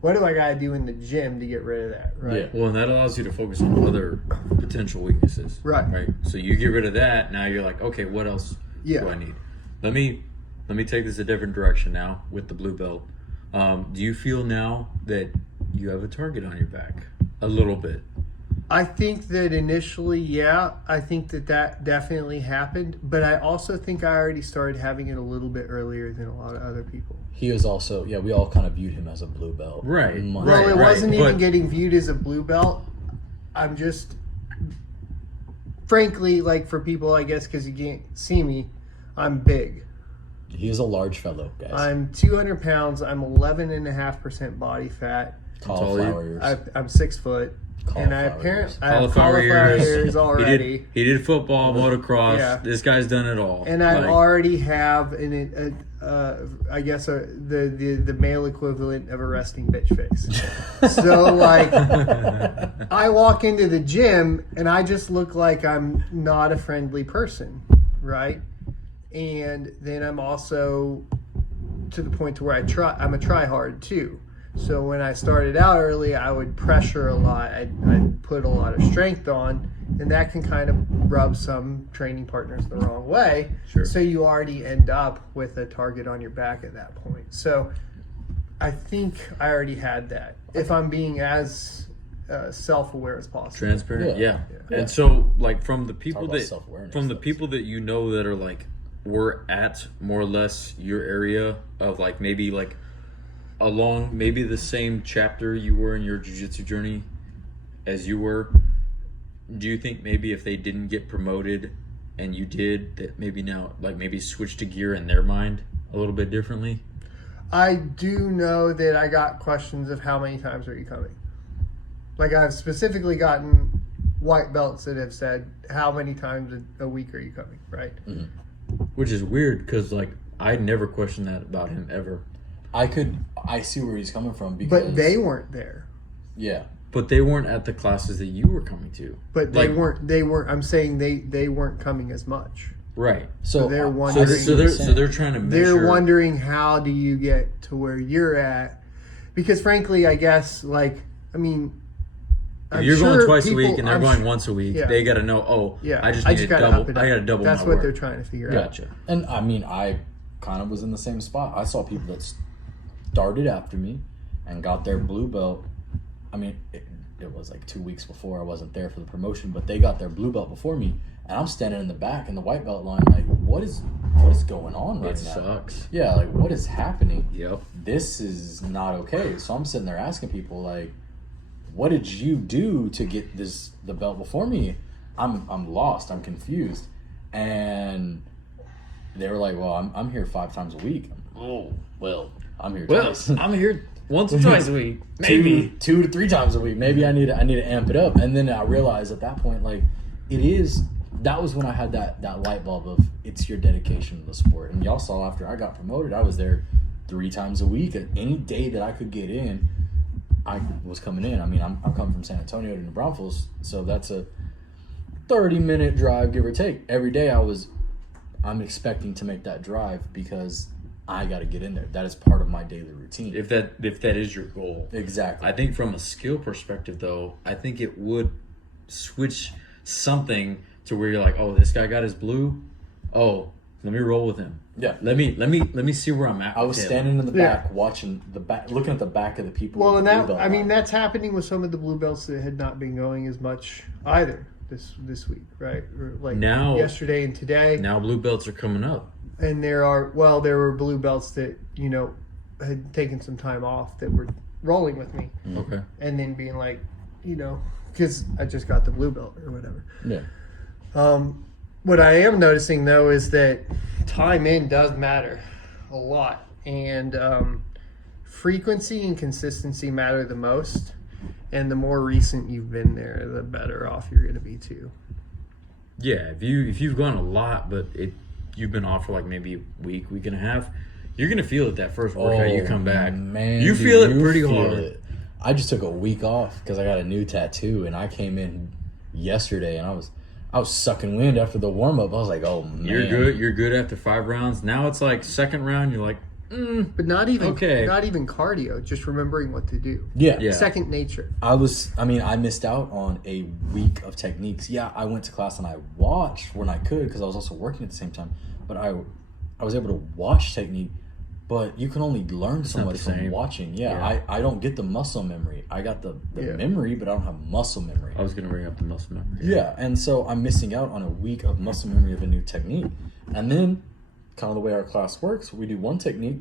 What do I got to do in the gym to get rid of that, right? Well, and that allows you to focus on other potential weaknesses. Right. Right. So you get rid of that. Now you're like, okay, what else do I need? Let me take this a different direction now with the blue belt. Do you feel now that you have a target on your back? A little bit. I think that initially, yeah, I think that definitely happened. But I also think I already started having it a little bit earlier than a lot of other people. He was also, we all kind of viewed him as a blue belt. Right. Much- Well, it wasn't even but- getting viewed as a blue belt. I'm just, frankly, like for people, I guess, because you can't see me, I'm big. He is a large fellow, guys. I'm 200 pounds. I'm 11.5% body fat. Cauliflower ears. I'm 6 foot. And I have cauliflower ears already. He did football, motocross. Yeah. This guy's done it all. And I already have I guess the male equivalent of a resting bitch face. So like, I walk into the gym and I just look like I'm not a friendly person, right? And then I'm also to the point to where I'm a try-hard too. So when I started out early, I would pressure a lot. I'd put a lot of strength on, and that can kind of rub some training partners the wrong way. Sure. So you already end up with a target on your back at that point. So I think I already had that. If I'm being as self-aware as possible. Transparent, yeah. Yeah. And so, like, from the people Talk about that self-awareness, from the people that you know that are like were at more or less your area of like maybe like along maybe the same chapter you were in your jiu-jitsu journey as you were, do you think maybe if they didn't get promoted and you did, that maybe now like maybe switch to gear in their mind a little bit differently? I do know that I got questions of how many times are you coming? Like, I've specifically gotten white belts that have said, how many times a week are you coming, right? Mm-hmm. Which is weird because like I never questioned that about him ever. I see where he's coming from because... But they weren't there. Yeah. But they weren't at the classes that you were coming to. But they weren't, I'm saying they weren't coming as much. Right. So they're wondering... So they're trying to measure... They're wondering, how do you get to where you're at? Because frankly, I guess, like, I mean... If you're going twice a week and they're going once a week, yeah. They got to know, I just need gotta double. up it up. I got to double That's my what work. they're trying to figure out. Gotcha. And I mean, I kind of was in the same spot. I saw people that started after me and got their blue belt. I mean, it was like 2 weeks before. I wasn't there for the promotion, but they got their blue belt before me. And I'm standing in the back in the white belt line like, what is going on right now? It sucks. Yeah, like, what is happening? Yep. This is not okay. So I'm sitting there asking people, like, what did you do to get the belt before me? I'm lost. I'm confused. And they were like, well, I'm here 5 times a week. Oh, well, I'm here twice. I'm here once or twice a week. Maybe 2 to 3 times a week. Maybe I need to amp it up. And then I realized at that point, like, that was when I had that light bulb of, it's your dedication to the sport. And y'all saw after I got promoted, I was there 3 times a week. Any day that I could get in, I was coming in. I mean, I'm coming from San Antonio to New Braunfels, so that's a 30-minute drive, give or take. Every day I'm expecting to make that drive because I got to get in there. That is part of my daily routine. If that is your goal. Exactly. I think from a skill perspective, though, I think it would switch something to where you're like, oh, this guy got his blue. Oh, let me roll with him. Yeah. Let me see where I'm at. I was standing in the back, watching the back, looking at the back of the people. Well, and that's happening with some of the blue belts that had not been going as much either this week, right? Or like now, yesterday and today. Now blue belts are coming up, and there were blue belts that had taken some time off that were rolling with me. Okay. And then being like, because I just got the blue belt or whatever. Yeah. What I am noticing, though, is that time in does matter a lot. And frequency and consistency matter the most. And the more recent you've been there, the better off you're going to be, too. Yeah, if you've gone a lot, but you've been off for like maybe a week and a half, you're going to feel it that first workout you come back. Man, you feel it pretty hard. I just took a week off because I got a new tattoo, and I came in yesterday, and I was sucking wind after the warm-up. I was like, oh, man. You're good after 5 rounds. Now it's like second round, you're like, But not even cardio, just remembering what to do. Yeah. Second nature. I missed out on a week of techniques. Yeah, I went to class and I watched when I could because I was also working at the same time. But I was able to watch technique, but you can only learn so much from watching. Yeah. I don't get the muscle memory. I got the memory, but I don't have muscle memory. I was going to bring up the muscle memory. Yeah, and so I'm missing out on a week of muscle memory of a new technique. And then, kind of the way our class works, we do one technique,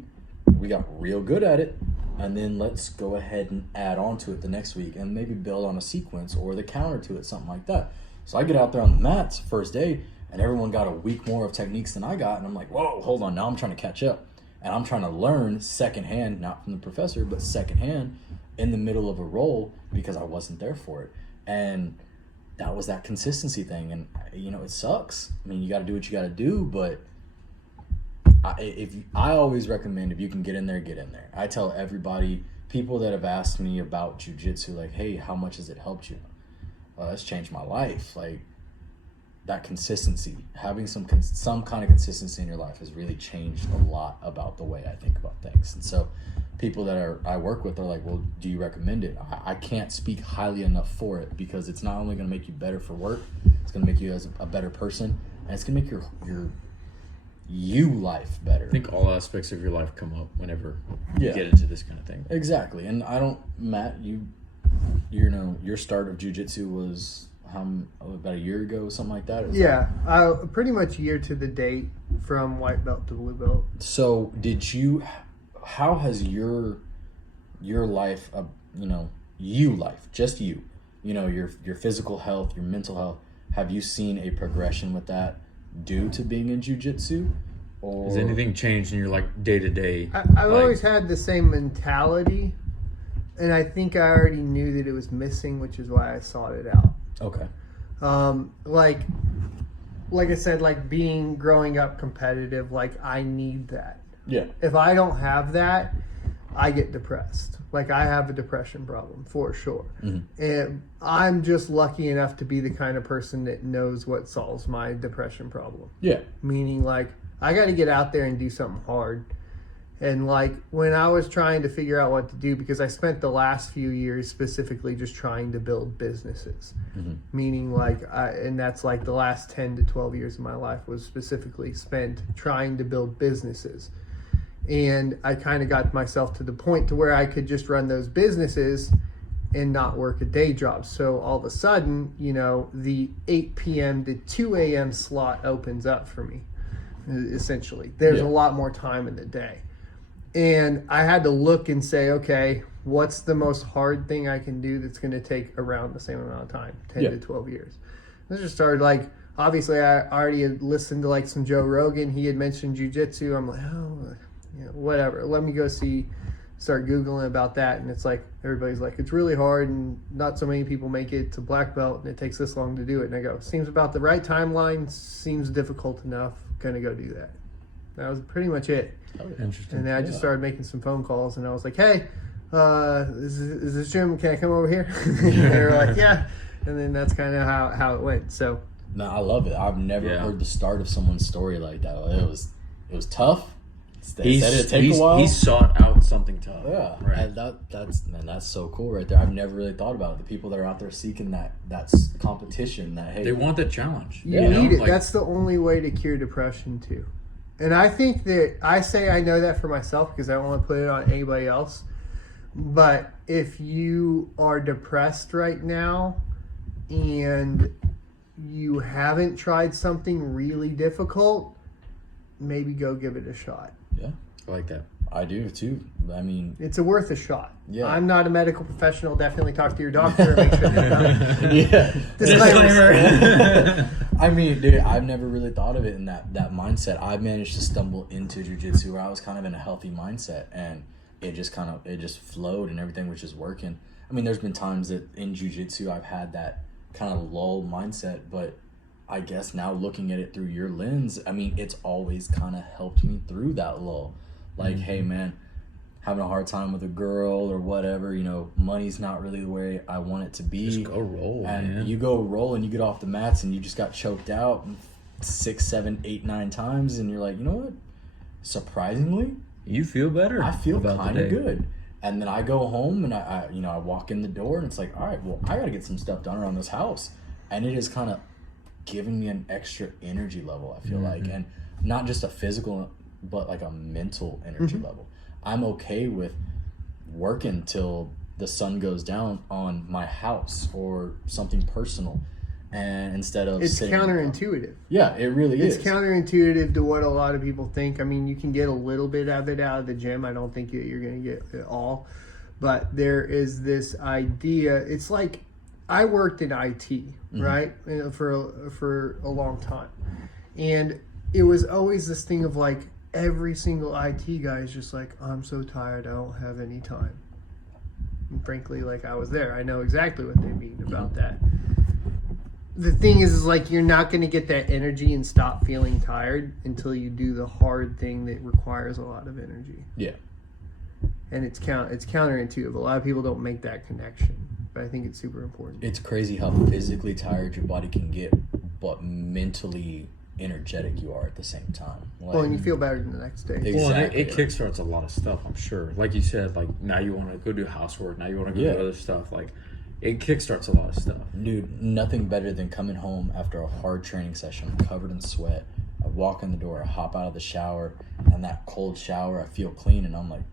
we got real good at it, and then let's go ahead and add on to it the next week and maybe build on a sequence or the counter to it, something like that. So I get out there on the mats first day, and everyone got a week more of techniques than I got, and I'm like, whoa, hold on, now I'm trying to catch up. And I'm trying to learn secondhand, not from the professor, but secondhand in the middle of a roll because I wasn't there for it. And that was that consistency thing. And, you know, it sucks. I mean, you got to do what you got to do, but I always recommend, if you can get in there, get in there. I tell everybody, people that have asked me about jiu-jitsu, like, hey, how much has it helped you? Well, that's changed my life. Like, that consistency, having some kind of consistency in your life has really changed a lot about the way I think about things. And so people that I work with are like, well, do you recommend it? I can't speak highly enough for it, because it's not only going to make you better for work, it's going to make you as a better person, and it's going to make your life better. I think all aspects of your life come up whenever you get into this kind of thing. Exactly. And Matt, you know, your start of jiu-jitsu was about a year ago, something like that? I pretty much a year to the date from white belt to blue belt. So how has your life, just you know, your physical health, your mental health, have you seen a progression with that due to being in jiu-jitsu? Or has anything changed in your like day-to-day? I've always had the same mentality, and I think I already knew that it was missing, which is why I sought it out. Okay. Like I said, like growing up competitive, like I need that. Yeah. If I don't have that, I get depressed. Like I have a depression problem for sure. Mm-hmm. And I'm just lucky enough to be the kind of person that knows what solves my depression problem. Yeah. Meaning like I got to get out there and do something hard. And like when I was trying to figure out what to do, because I spent the last few years specifically just trying to build businesses, meaning like, and that's like the last 10 to 12 years of my life was specifically spent trying to build businesses. And I kind of got myself to the point to where I could just run those businesses and not work a day job. So all of a sudden, you know, the 8 p.m. to 2 a.m. slot opens up for me, essentially. There's a lot more time in the day. And I had to look and say, okay, what's the most hard thing I can do that's going to take around the same amount of time, 10 to 12 years. I just started like, obviously I already had listened to like some Joe Rogan. He had mentioned jiu-jitsu. I'm like, oh, you know, whatever. Let me go start Googling about that. And it's like, everybody's like, it's really hard and not so many people make it to black belt and it takes this long to do it. And I go, seems about the right timeline, seems difficult enough, gonna go do that. That was pretty much it. Oh, interesting. And then I just started making some phone calls, and I was like, "Hey, is this gym? Can I come over here?" And they were like, "Yeah." And then that's kind of how it went. So, no, I love it. I've never heard the start of someone's story like that. It was tough. He said it'd take a while. He sought out something tough. Yeah, right. That's so cool right there. I've never really thought about it. The people that are out there seeking that competition. That hey, they want that challenge. You need it. Like, that's the only way to cure depression too. And I think that I say I know that for myself because I don't want to put it on anybody else. But if you are depressed right now and you haven't tried something really difficult, maybe go give it a shot. Yeah, I like that. I do too. I mean, it's worth a shot. Yeah. I'm not a medical professional. Definitely talk to your doctor. Make sure Disclaimer. I mean, dude, I've never really thought of it in that mindset. I managed to stumble into jiu-jitsu where I was kind of in a healthy mindset, and it just flowed and everything was just working. I mean, there's been times that in jiu-jitsu I've had that kind of lull mindset, but I guess now looking at it through your lens, I mean, it's always kind of helped me through that lull. Like, hey, man, having a hard time with a girl or whatever, you know, money's not really the way I want it to be. Just go roll, and man. You go roll and you get off the mats and you just got choked out 6, 7, 8, 9 times, and you're like, you know what? Surprisingly, you feel better. I feel kind of good. And then I go home and I walk in the door and it's like, all right, well, I got to get some stuff done around this house. And it is kind of giving me an extra energy level, I feel like. And not just a physical, but like a mental energy level. I'm okay with working till the sun goes down on my house or something personal, and instead of it's counterintuitive. Yeah, it really is. It's counterintuitive to what a lot of people think. I mean, you can get a little bit of it out of the gym. I don't think you're going to get it all, but there is this idea. It's like I worked in IT, right, for a long time, and it was always this thing of like every single IT guy is just like, I'm so tired, I don't have any time. And frankly, like, I was there. I know exactly what they mean about that. The thing is like, you're not going to get that energy and stop feeling tired until you do the hard thing that requires a lot of energy. Yeah. And it's counterintuitive. A lot of people don't make that connection, but I think it's super important. It's crazy how physically tired your body can get, but mentally energetic you are at the same time. Like, Well, and you feel better the next day. Exactly. Well, and it kickstarts a lot of stuff, I'm sure. Like you said, like, now you want to go do housework. Now you want to go do other stuff. Like, it kickstarts a lot of stuff. Dude, nothing better than coming home after a hard training session, covered in sweat. I walk in the door, I hop out of the shower, and that cold shower, I feel clean, and I'm like,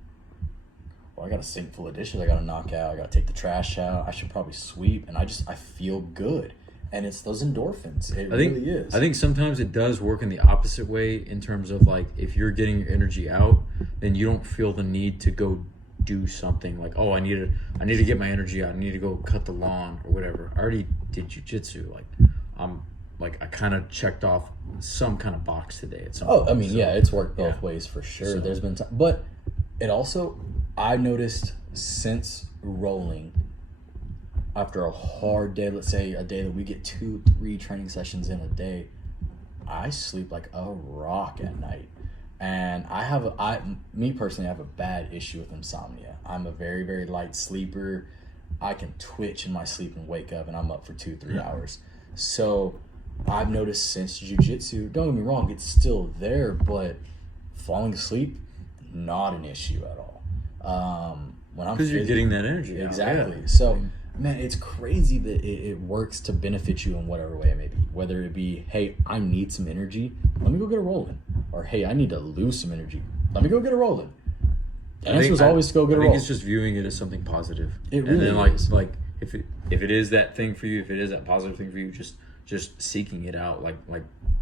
well, I got a sink full of dishes I got to knock out. I got to take the trash out. I should probably sweep, and I feel good. And it's those endorphins. It really is. I think sometimes it does work in the opposite way, in terms of, like, if you're getting your energy out, then you don't feel the need to go do something like, oh, I need to get my energy out. I need to go cut the lawn or whatever. I already did jujitsu. Like, I kind of checked off some kind of box today at some point. I mean, it's worked both ways for sure. So, there's been but it also, I noticed since rolling, after a hard day, let's say a day that we get 2-3 training sessions in a day, I sleep like a rock at night. And me personally, I have a bad issue with insomnia. I'm a very, very light sleeper. I can twitch in my sleep and wake up, and I'm up for 2-3 hours. So I've noticed since jiu-jitsu, don't get me wrong, it's still there, but falling asleep, not an issue at all. When I'm because you're getting that energy out. Exactly. Yeah. So, man, it's crazy that it works to benefit you in whatever way it may be. Whether it be, hey, I need some energy, let me go get a rolling. Or, hey, I need to lose some energy, let me go get a rolling. The answer is always to go get a roll. I think it's just viewing it as something positive. It really and then is. like if it is that thing for you, if it is that positive thing for you, just seeking it out, like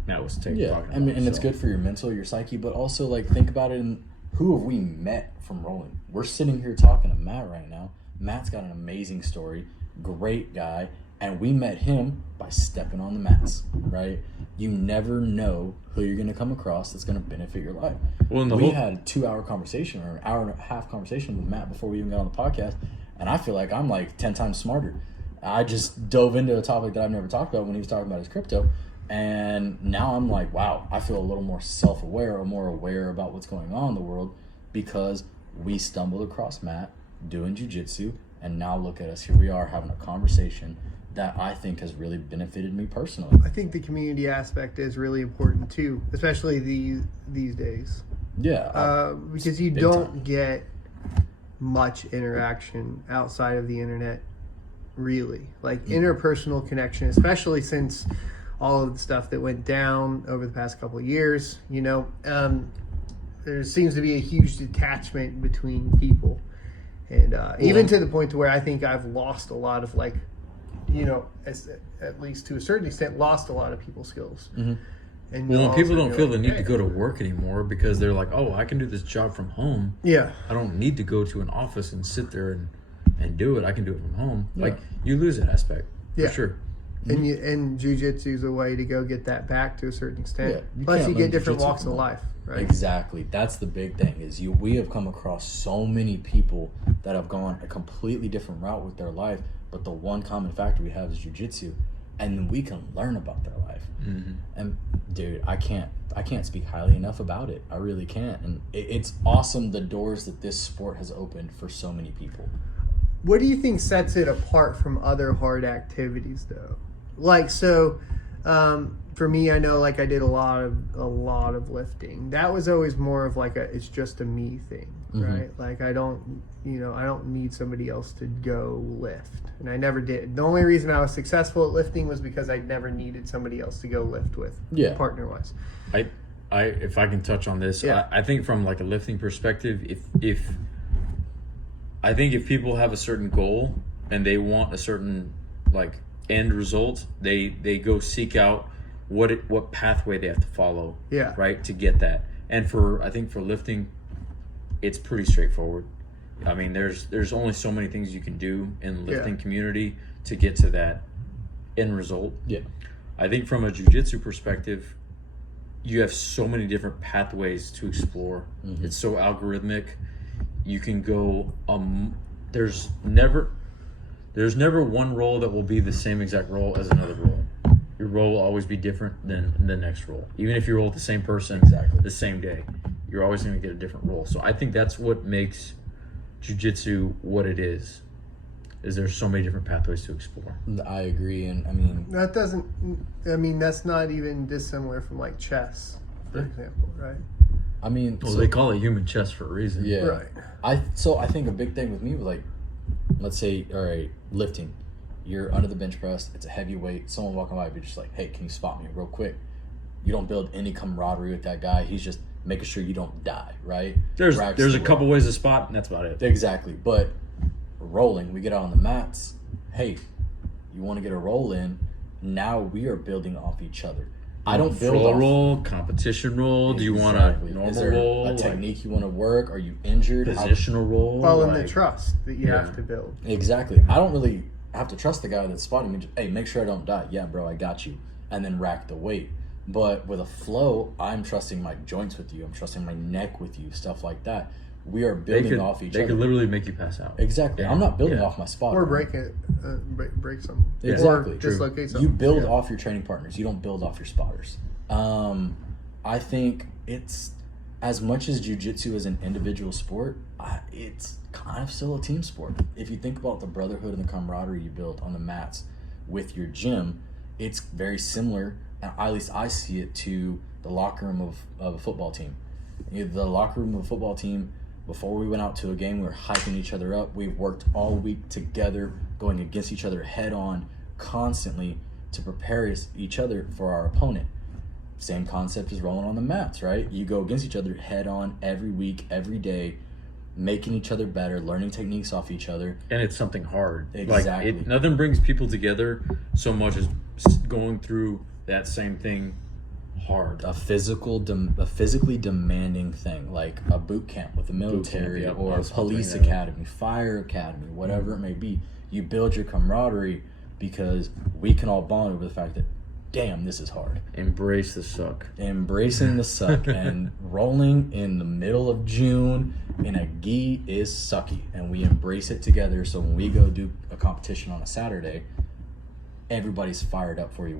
Matt was talking about. I mean, and it's good for your mental, your psyche, but also, like, think about it in who have we met from rolling? We're sitting here talking to Matt right now. Matt's got an amazing story, great guy, and we met him by stepping on the mats, right? You never know who you're going to come across that's going to benefit your life. Well, we had a 2-hour conversation, or an hour and a half conversation with Matt before we even got on the podcast, and I feel like I'm like 10 times smarter. I just dove into a topic that I've never talked about when he was talking about his crypto, and now I'm like, wow, I feel a little more self-aware, or more aware about what's going on in the world, because we stumbled across Matt doing jiu-jitsu, and now look at us, here we are having a conversation that I think has really benefited me personally. I think the community aspect is really important too, especially these days. Yeah. Because you don't get much interaction outside of the internet, really. Like interpersonal connection, especially since all of the stuff that went down over the past couple of years, there seems to be a huge detachment between people. And even to the point to where I think I've lost a lot of, like, at least to a certain extent, lost a lot of people's skills. Mm-hmm. And when people don't feel the need to go to work anymore because they're like, oh, I can do this job from home. Yeah. I don't need to go to an office and sit there and do it. I can do it from home. Yeah. Like, you lose that aspect. Yeah. For sure. And jiu-jitsu is a way to go get that back to a certain extent. Yeah, Plus, you get different jiu-jitsu walks of life, right? Exactly. That's the big thing, is we have come across so many people that have gone a completely different route with their life, but the one common factor we have is jiu-jitsu, and then we can learn about their life. Mm-hmm. And dude, I can't speak highly enough about it. I really can't. And it's awesome, the doors that this sport has opened for so many people. What do you think sets it apart from other hard activities, though? Like, so for me, I know, like, I did a lot of lifting. That was always more of like it's just a me thing, right? Like, I don't need somebody else to go lift, and I never did. The only reason I was successful at lifting was because I never needed somebody else to go lift with, partner wise. If I can touch on this, I think from, like, a lifting perspective, if people have a certain goal and they want a certain, like, end result, they go seek out what pathway they have to follow, right, to get that. And I think for lifting, it's pretty straightforward. I mean, there's only so many things you can do in the lifting community to get to that end result. Yeah. I think from a jiu-jitsu perspective, you have so many different pathways to explore. It's so algorithmic. You can go there's never one role that will be the same exact role as another role. Your role will always be different than the next role. Even if you roll with the same person the same day, you're always going to get a different role. So I think that's what makes jiu-jitsu what it is there's so many different pathways to explore. I agree, and I mean that's not even dissimilar from like chess, for example, right? I mean, well, they call it human chess for a reason. Yeah, right. I think a big thing with me was like, let's say, all right, lifting. You're under the bench press. It's a heavy weight. Someone walking by, be just like, hey, can you spot me real quick? You don't build any camaraderie with that guy. He's just making sure you don't die, right? There's a couple ways to spot, and that's about it. Exactly. But rolling, we get out on the mats. Hey, you want to get a roll in? Now we are building off each other. I don't build flow off roll, competition roll. Exactly. Do you want a normal Is there roll? a technique you want to work? Are you injured? Positional roll. Well, and the trust that you have to build. Exactly. I don't really have to trust the guy that's spotting me. Just, hey, make sure I don't die. Yeah, bro, I got you. And then rack the weight. But with a flow, I'm trusting my joints with you. I'm trusting my neck with you. Stuff like that. We are building off each other. They could literally make you pass out. Exactly. Yeah. I'm not building off my spotter. Or break it, break some. Exactly. Or dislocate something. You build off your training partners. You don't build off your spotters. I think it's, as much as jiu-jitsu is an individual sport, it's kind of still a team sport. If you think about the brotherhood and the camaraderie you build on the mats with your gym, it's very similar, and at least I see it, to the locker room of a football team. The locker room of a football team, before we went out to a game, we were hyping each other up. We've worked all week together, going against each other head on constantly to prepare each other for our opponent. Same concept as rolling on the mats, right? You go against each other head on every week, every day, making each other better, learning techniques off each other. And it's something hard. Exactly. Like nothing brings people together so much as going through that same thing hard. A physically demanding thing, like a boot camp with the military or a police academy, fire academy, whatever it may be. You build your camaraderie because we can all bond over the fact that, damn, this is hard. Embrace the suck. Embracing the suck. And rolling in the middle of June in a gi is sucky. And we embrace it together. So when we go do a competition on a Saturday, everybody's fired up for you.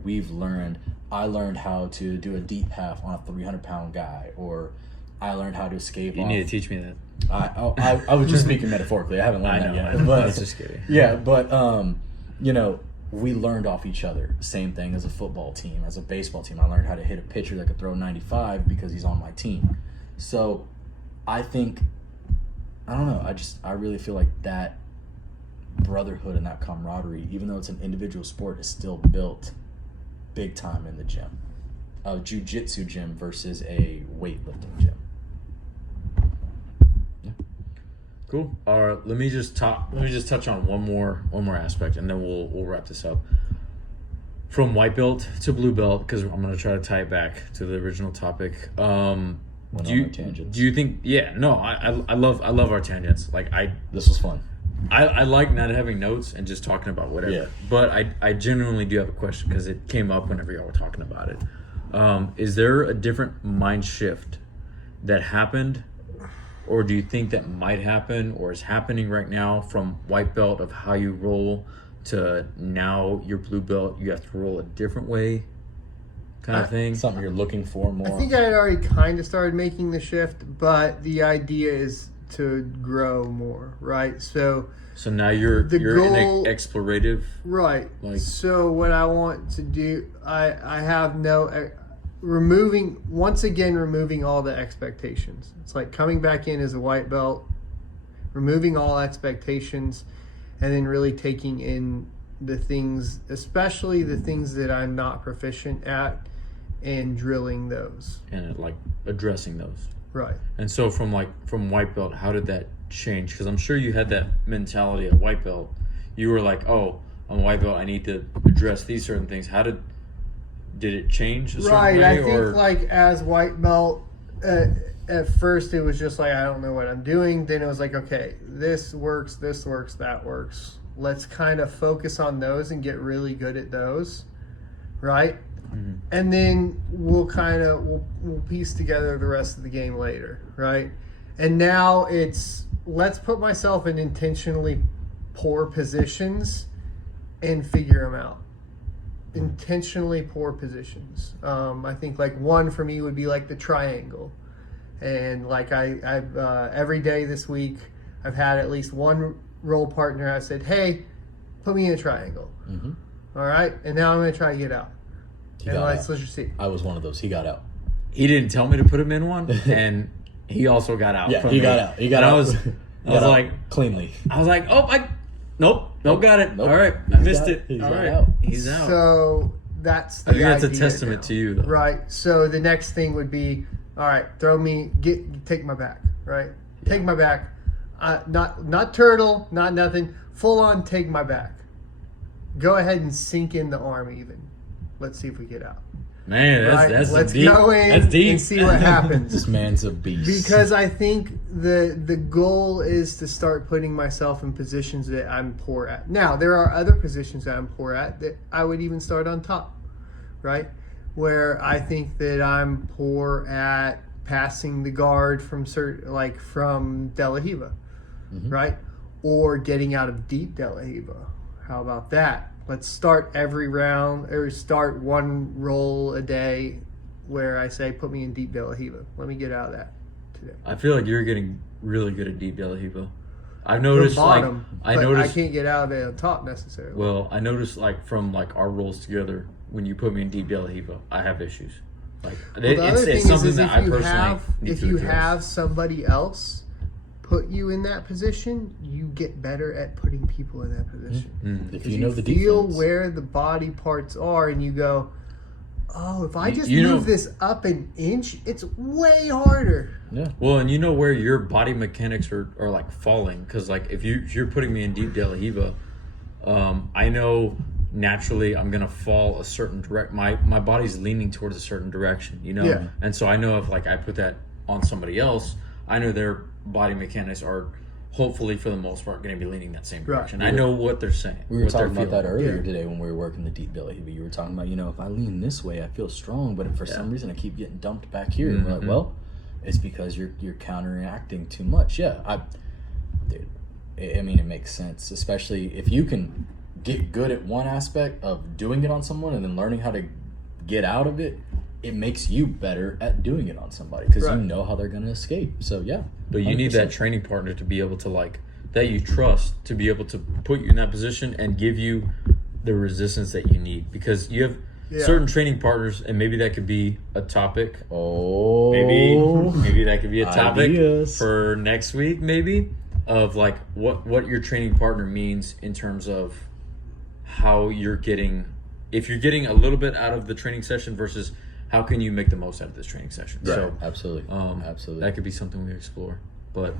I learned how to do a deep half on a 300-pound guy, or I learned how to escape. You need to teach me that. I was just speaking metaphorically. I haven't learned that yet. I know. I was just kidding. Yeah, but we learned off each other. Same thing as a football team, as a baseball team. I learned how to hit a pitcher that could throw 95 because he's on my team. So I think, I don't know, I really feel like that brotherhood and that camaraderie, even though it's an individual sport, is still built big time in the gym. A jiu-jitsu gym versus a weightlifting gym. Yeah. Cool. All right, let me just touch on one more aspect, and then we'll wrap this up. From white belt to blue belt, because I'm gonna try to tie it back to the original topic. Do you think? Yeah, no, I love our tangents. This was fun. I like not having notes and just talking about whatever. Yeah. But I genuinely do have a question, because it came up whenever y'all were talking about it. Is there a different mind shift that happened, or do you think that might happen or is happening right now from white belt of how you roll to now your blue belt, you have to roll a different way kind of thing? Something you're looking for more? I think I had already kind of started making the shift, but the idea is to grow more, right? So now you're goal, in explorative, right? So what I want to do, I have removing all the expectations. It's like coming back in as a white belt, removing all expectations, and then really taking in the things, especially the things that I'm not proficient at, and drilling those and addressing those. Right. And so from white belt, how did that change? Because I'm sure you had that mentality at white belt. You were like, oh, I'm a white belt, I need to address these certain things. How did it change a certain way? Right. I think as white belt, at first it was just like, I don't know what I'm doing. Then it was like, okay, this works, that works. Let's kind of focus on those and get really good at those. Right. Mm-hmm. And then we'll piece together the rest of the game later, right? And now it's let's put myself in intentionally poor positions and figure them out. Intentionally poor positions. I think like one for me would be like the triangle. And like I've every day this week, I've had at least one role partner. I said, hey, put me in a triangle. Mm-hmm. All right. And now I'm going to try to get out. Let's just see. I was one of those. He got out. He didn't tell me to put him in one. And he also got out. Yeah, he got out. He got out. I was like, cleanly. I was like, nope, got it. Nope. All right. I missed it. He's all right. out. He's out. So that's the I think that's a idea testament now. to you, though. Right. So the next thing would be, all right, take my back, right? Yeah. Take my back. Not turtle, not nothing. Full on take my back. Go ahead and sink in the arm even. Let's see if we get out. Man, that's Let's deep. go in That's deep. and see what happens. This man's a beast. Because I think the goal is to start putting myself in positions that I'm poor at. Now, there are other positions that I'm poor at that I would even start on top, right? Where I think that I'm poor at passing the guard from De La Riva, mm-hmm. right? Or getting out of deep De La Riva. How about that? Let's start every round, or start one roll a day where I say, put me in deep De La Riva. Let me get out of that today. I feel like you're getting really good at deep De La Riva. I've noticed, bottom, I can't get out of it on top necessarily. Well, I noticed, from our rolls together, when you put me in deep De La Riva, I have issues. It's something that I personally need to address. If you have somebody else put you in that position, you get better at putting people in that position. Mm-hmm. If you know the feel defense. where the body parts are, and you go, oh, if I just move this up an inch, it's way harder. Yeah. Well, and you know where your body mechanics are like falling, because if you're putting me in deep De La Riva, I know naturally I'm gonna fall a certain direct. My body's leaning towards a certain direction, Yeah. And so I know if I put that on somebody else, I know their body mechanics are hopefully for the most part going to be leaning that same direction. Right. I know what they're saying. We were talking about that earlier Yeah. today when we were working the deep belly. You were talking about, if I lean this way, I feel strong, but if for some reason I keep getting dumped back here, Mm-hmm. we're like, well, it's because you're counteracting too much. Yeah, it makes sense, especially if you can get good at one aspect of doing it on someone and then learning how to get out of it. It makes you better at doing it on somebody because you know how they're going to escape. So, yeah. But you 100%. Need that training partner to be able to, that you trust, to be able to put you in that position and give you the resistance that you need. Because you have certain training partners, and maybe that could be a topic. Oh. Maybe that could be a topic ideas. For next week, maybe, of, what your training partner means in terms of how you're getting, if you're getting a little bit out of the training session versus how can you make the most out of this training session? Right. So, absolutely. That could be something we explore. But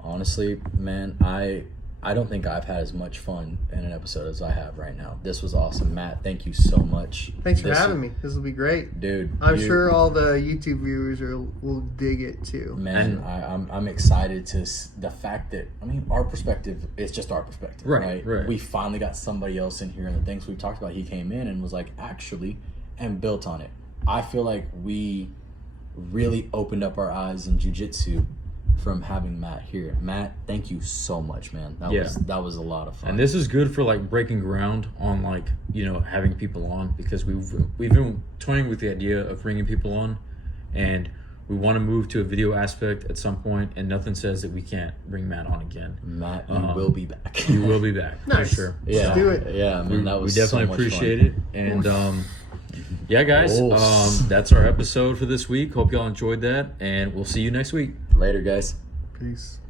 honestly, man, I don't think I've had as much fun in an episode as I have right now. This was awesome, Matt. Thank you so much. Thanks for having me. This will be great, dude. I'm sure all the YouTube viewers will dig it too. Man, I'm excited to the fact that our perspective is just our perspective, right? We finally got somebody else in here, and the things we talked about. He came in and was actually, and built on it. I feel like we really opened up our eyes in jiu-jitsu from having Matt here. Matt, thank you so much, man. That was a lot of fun. And this is good for breaking ground on having people on, because we've been toying with the idea of bringing people on, and we want to move to a video aspect at some point, and nothing says that we can't bring Matt on again. Matt, you will be back. You will be back. Nice. For sure. Yeah. Let's do it. Yeah, man, that was we definitely so much appreciate fun. it. And yeah, guys, that's our episode for this week. Hope y'all enjoyed that, and we'll see you next week. Later, guys. Peace.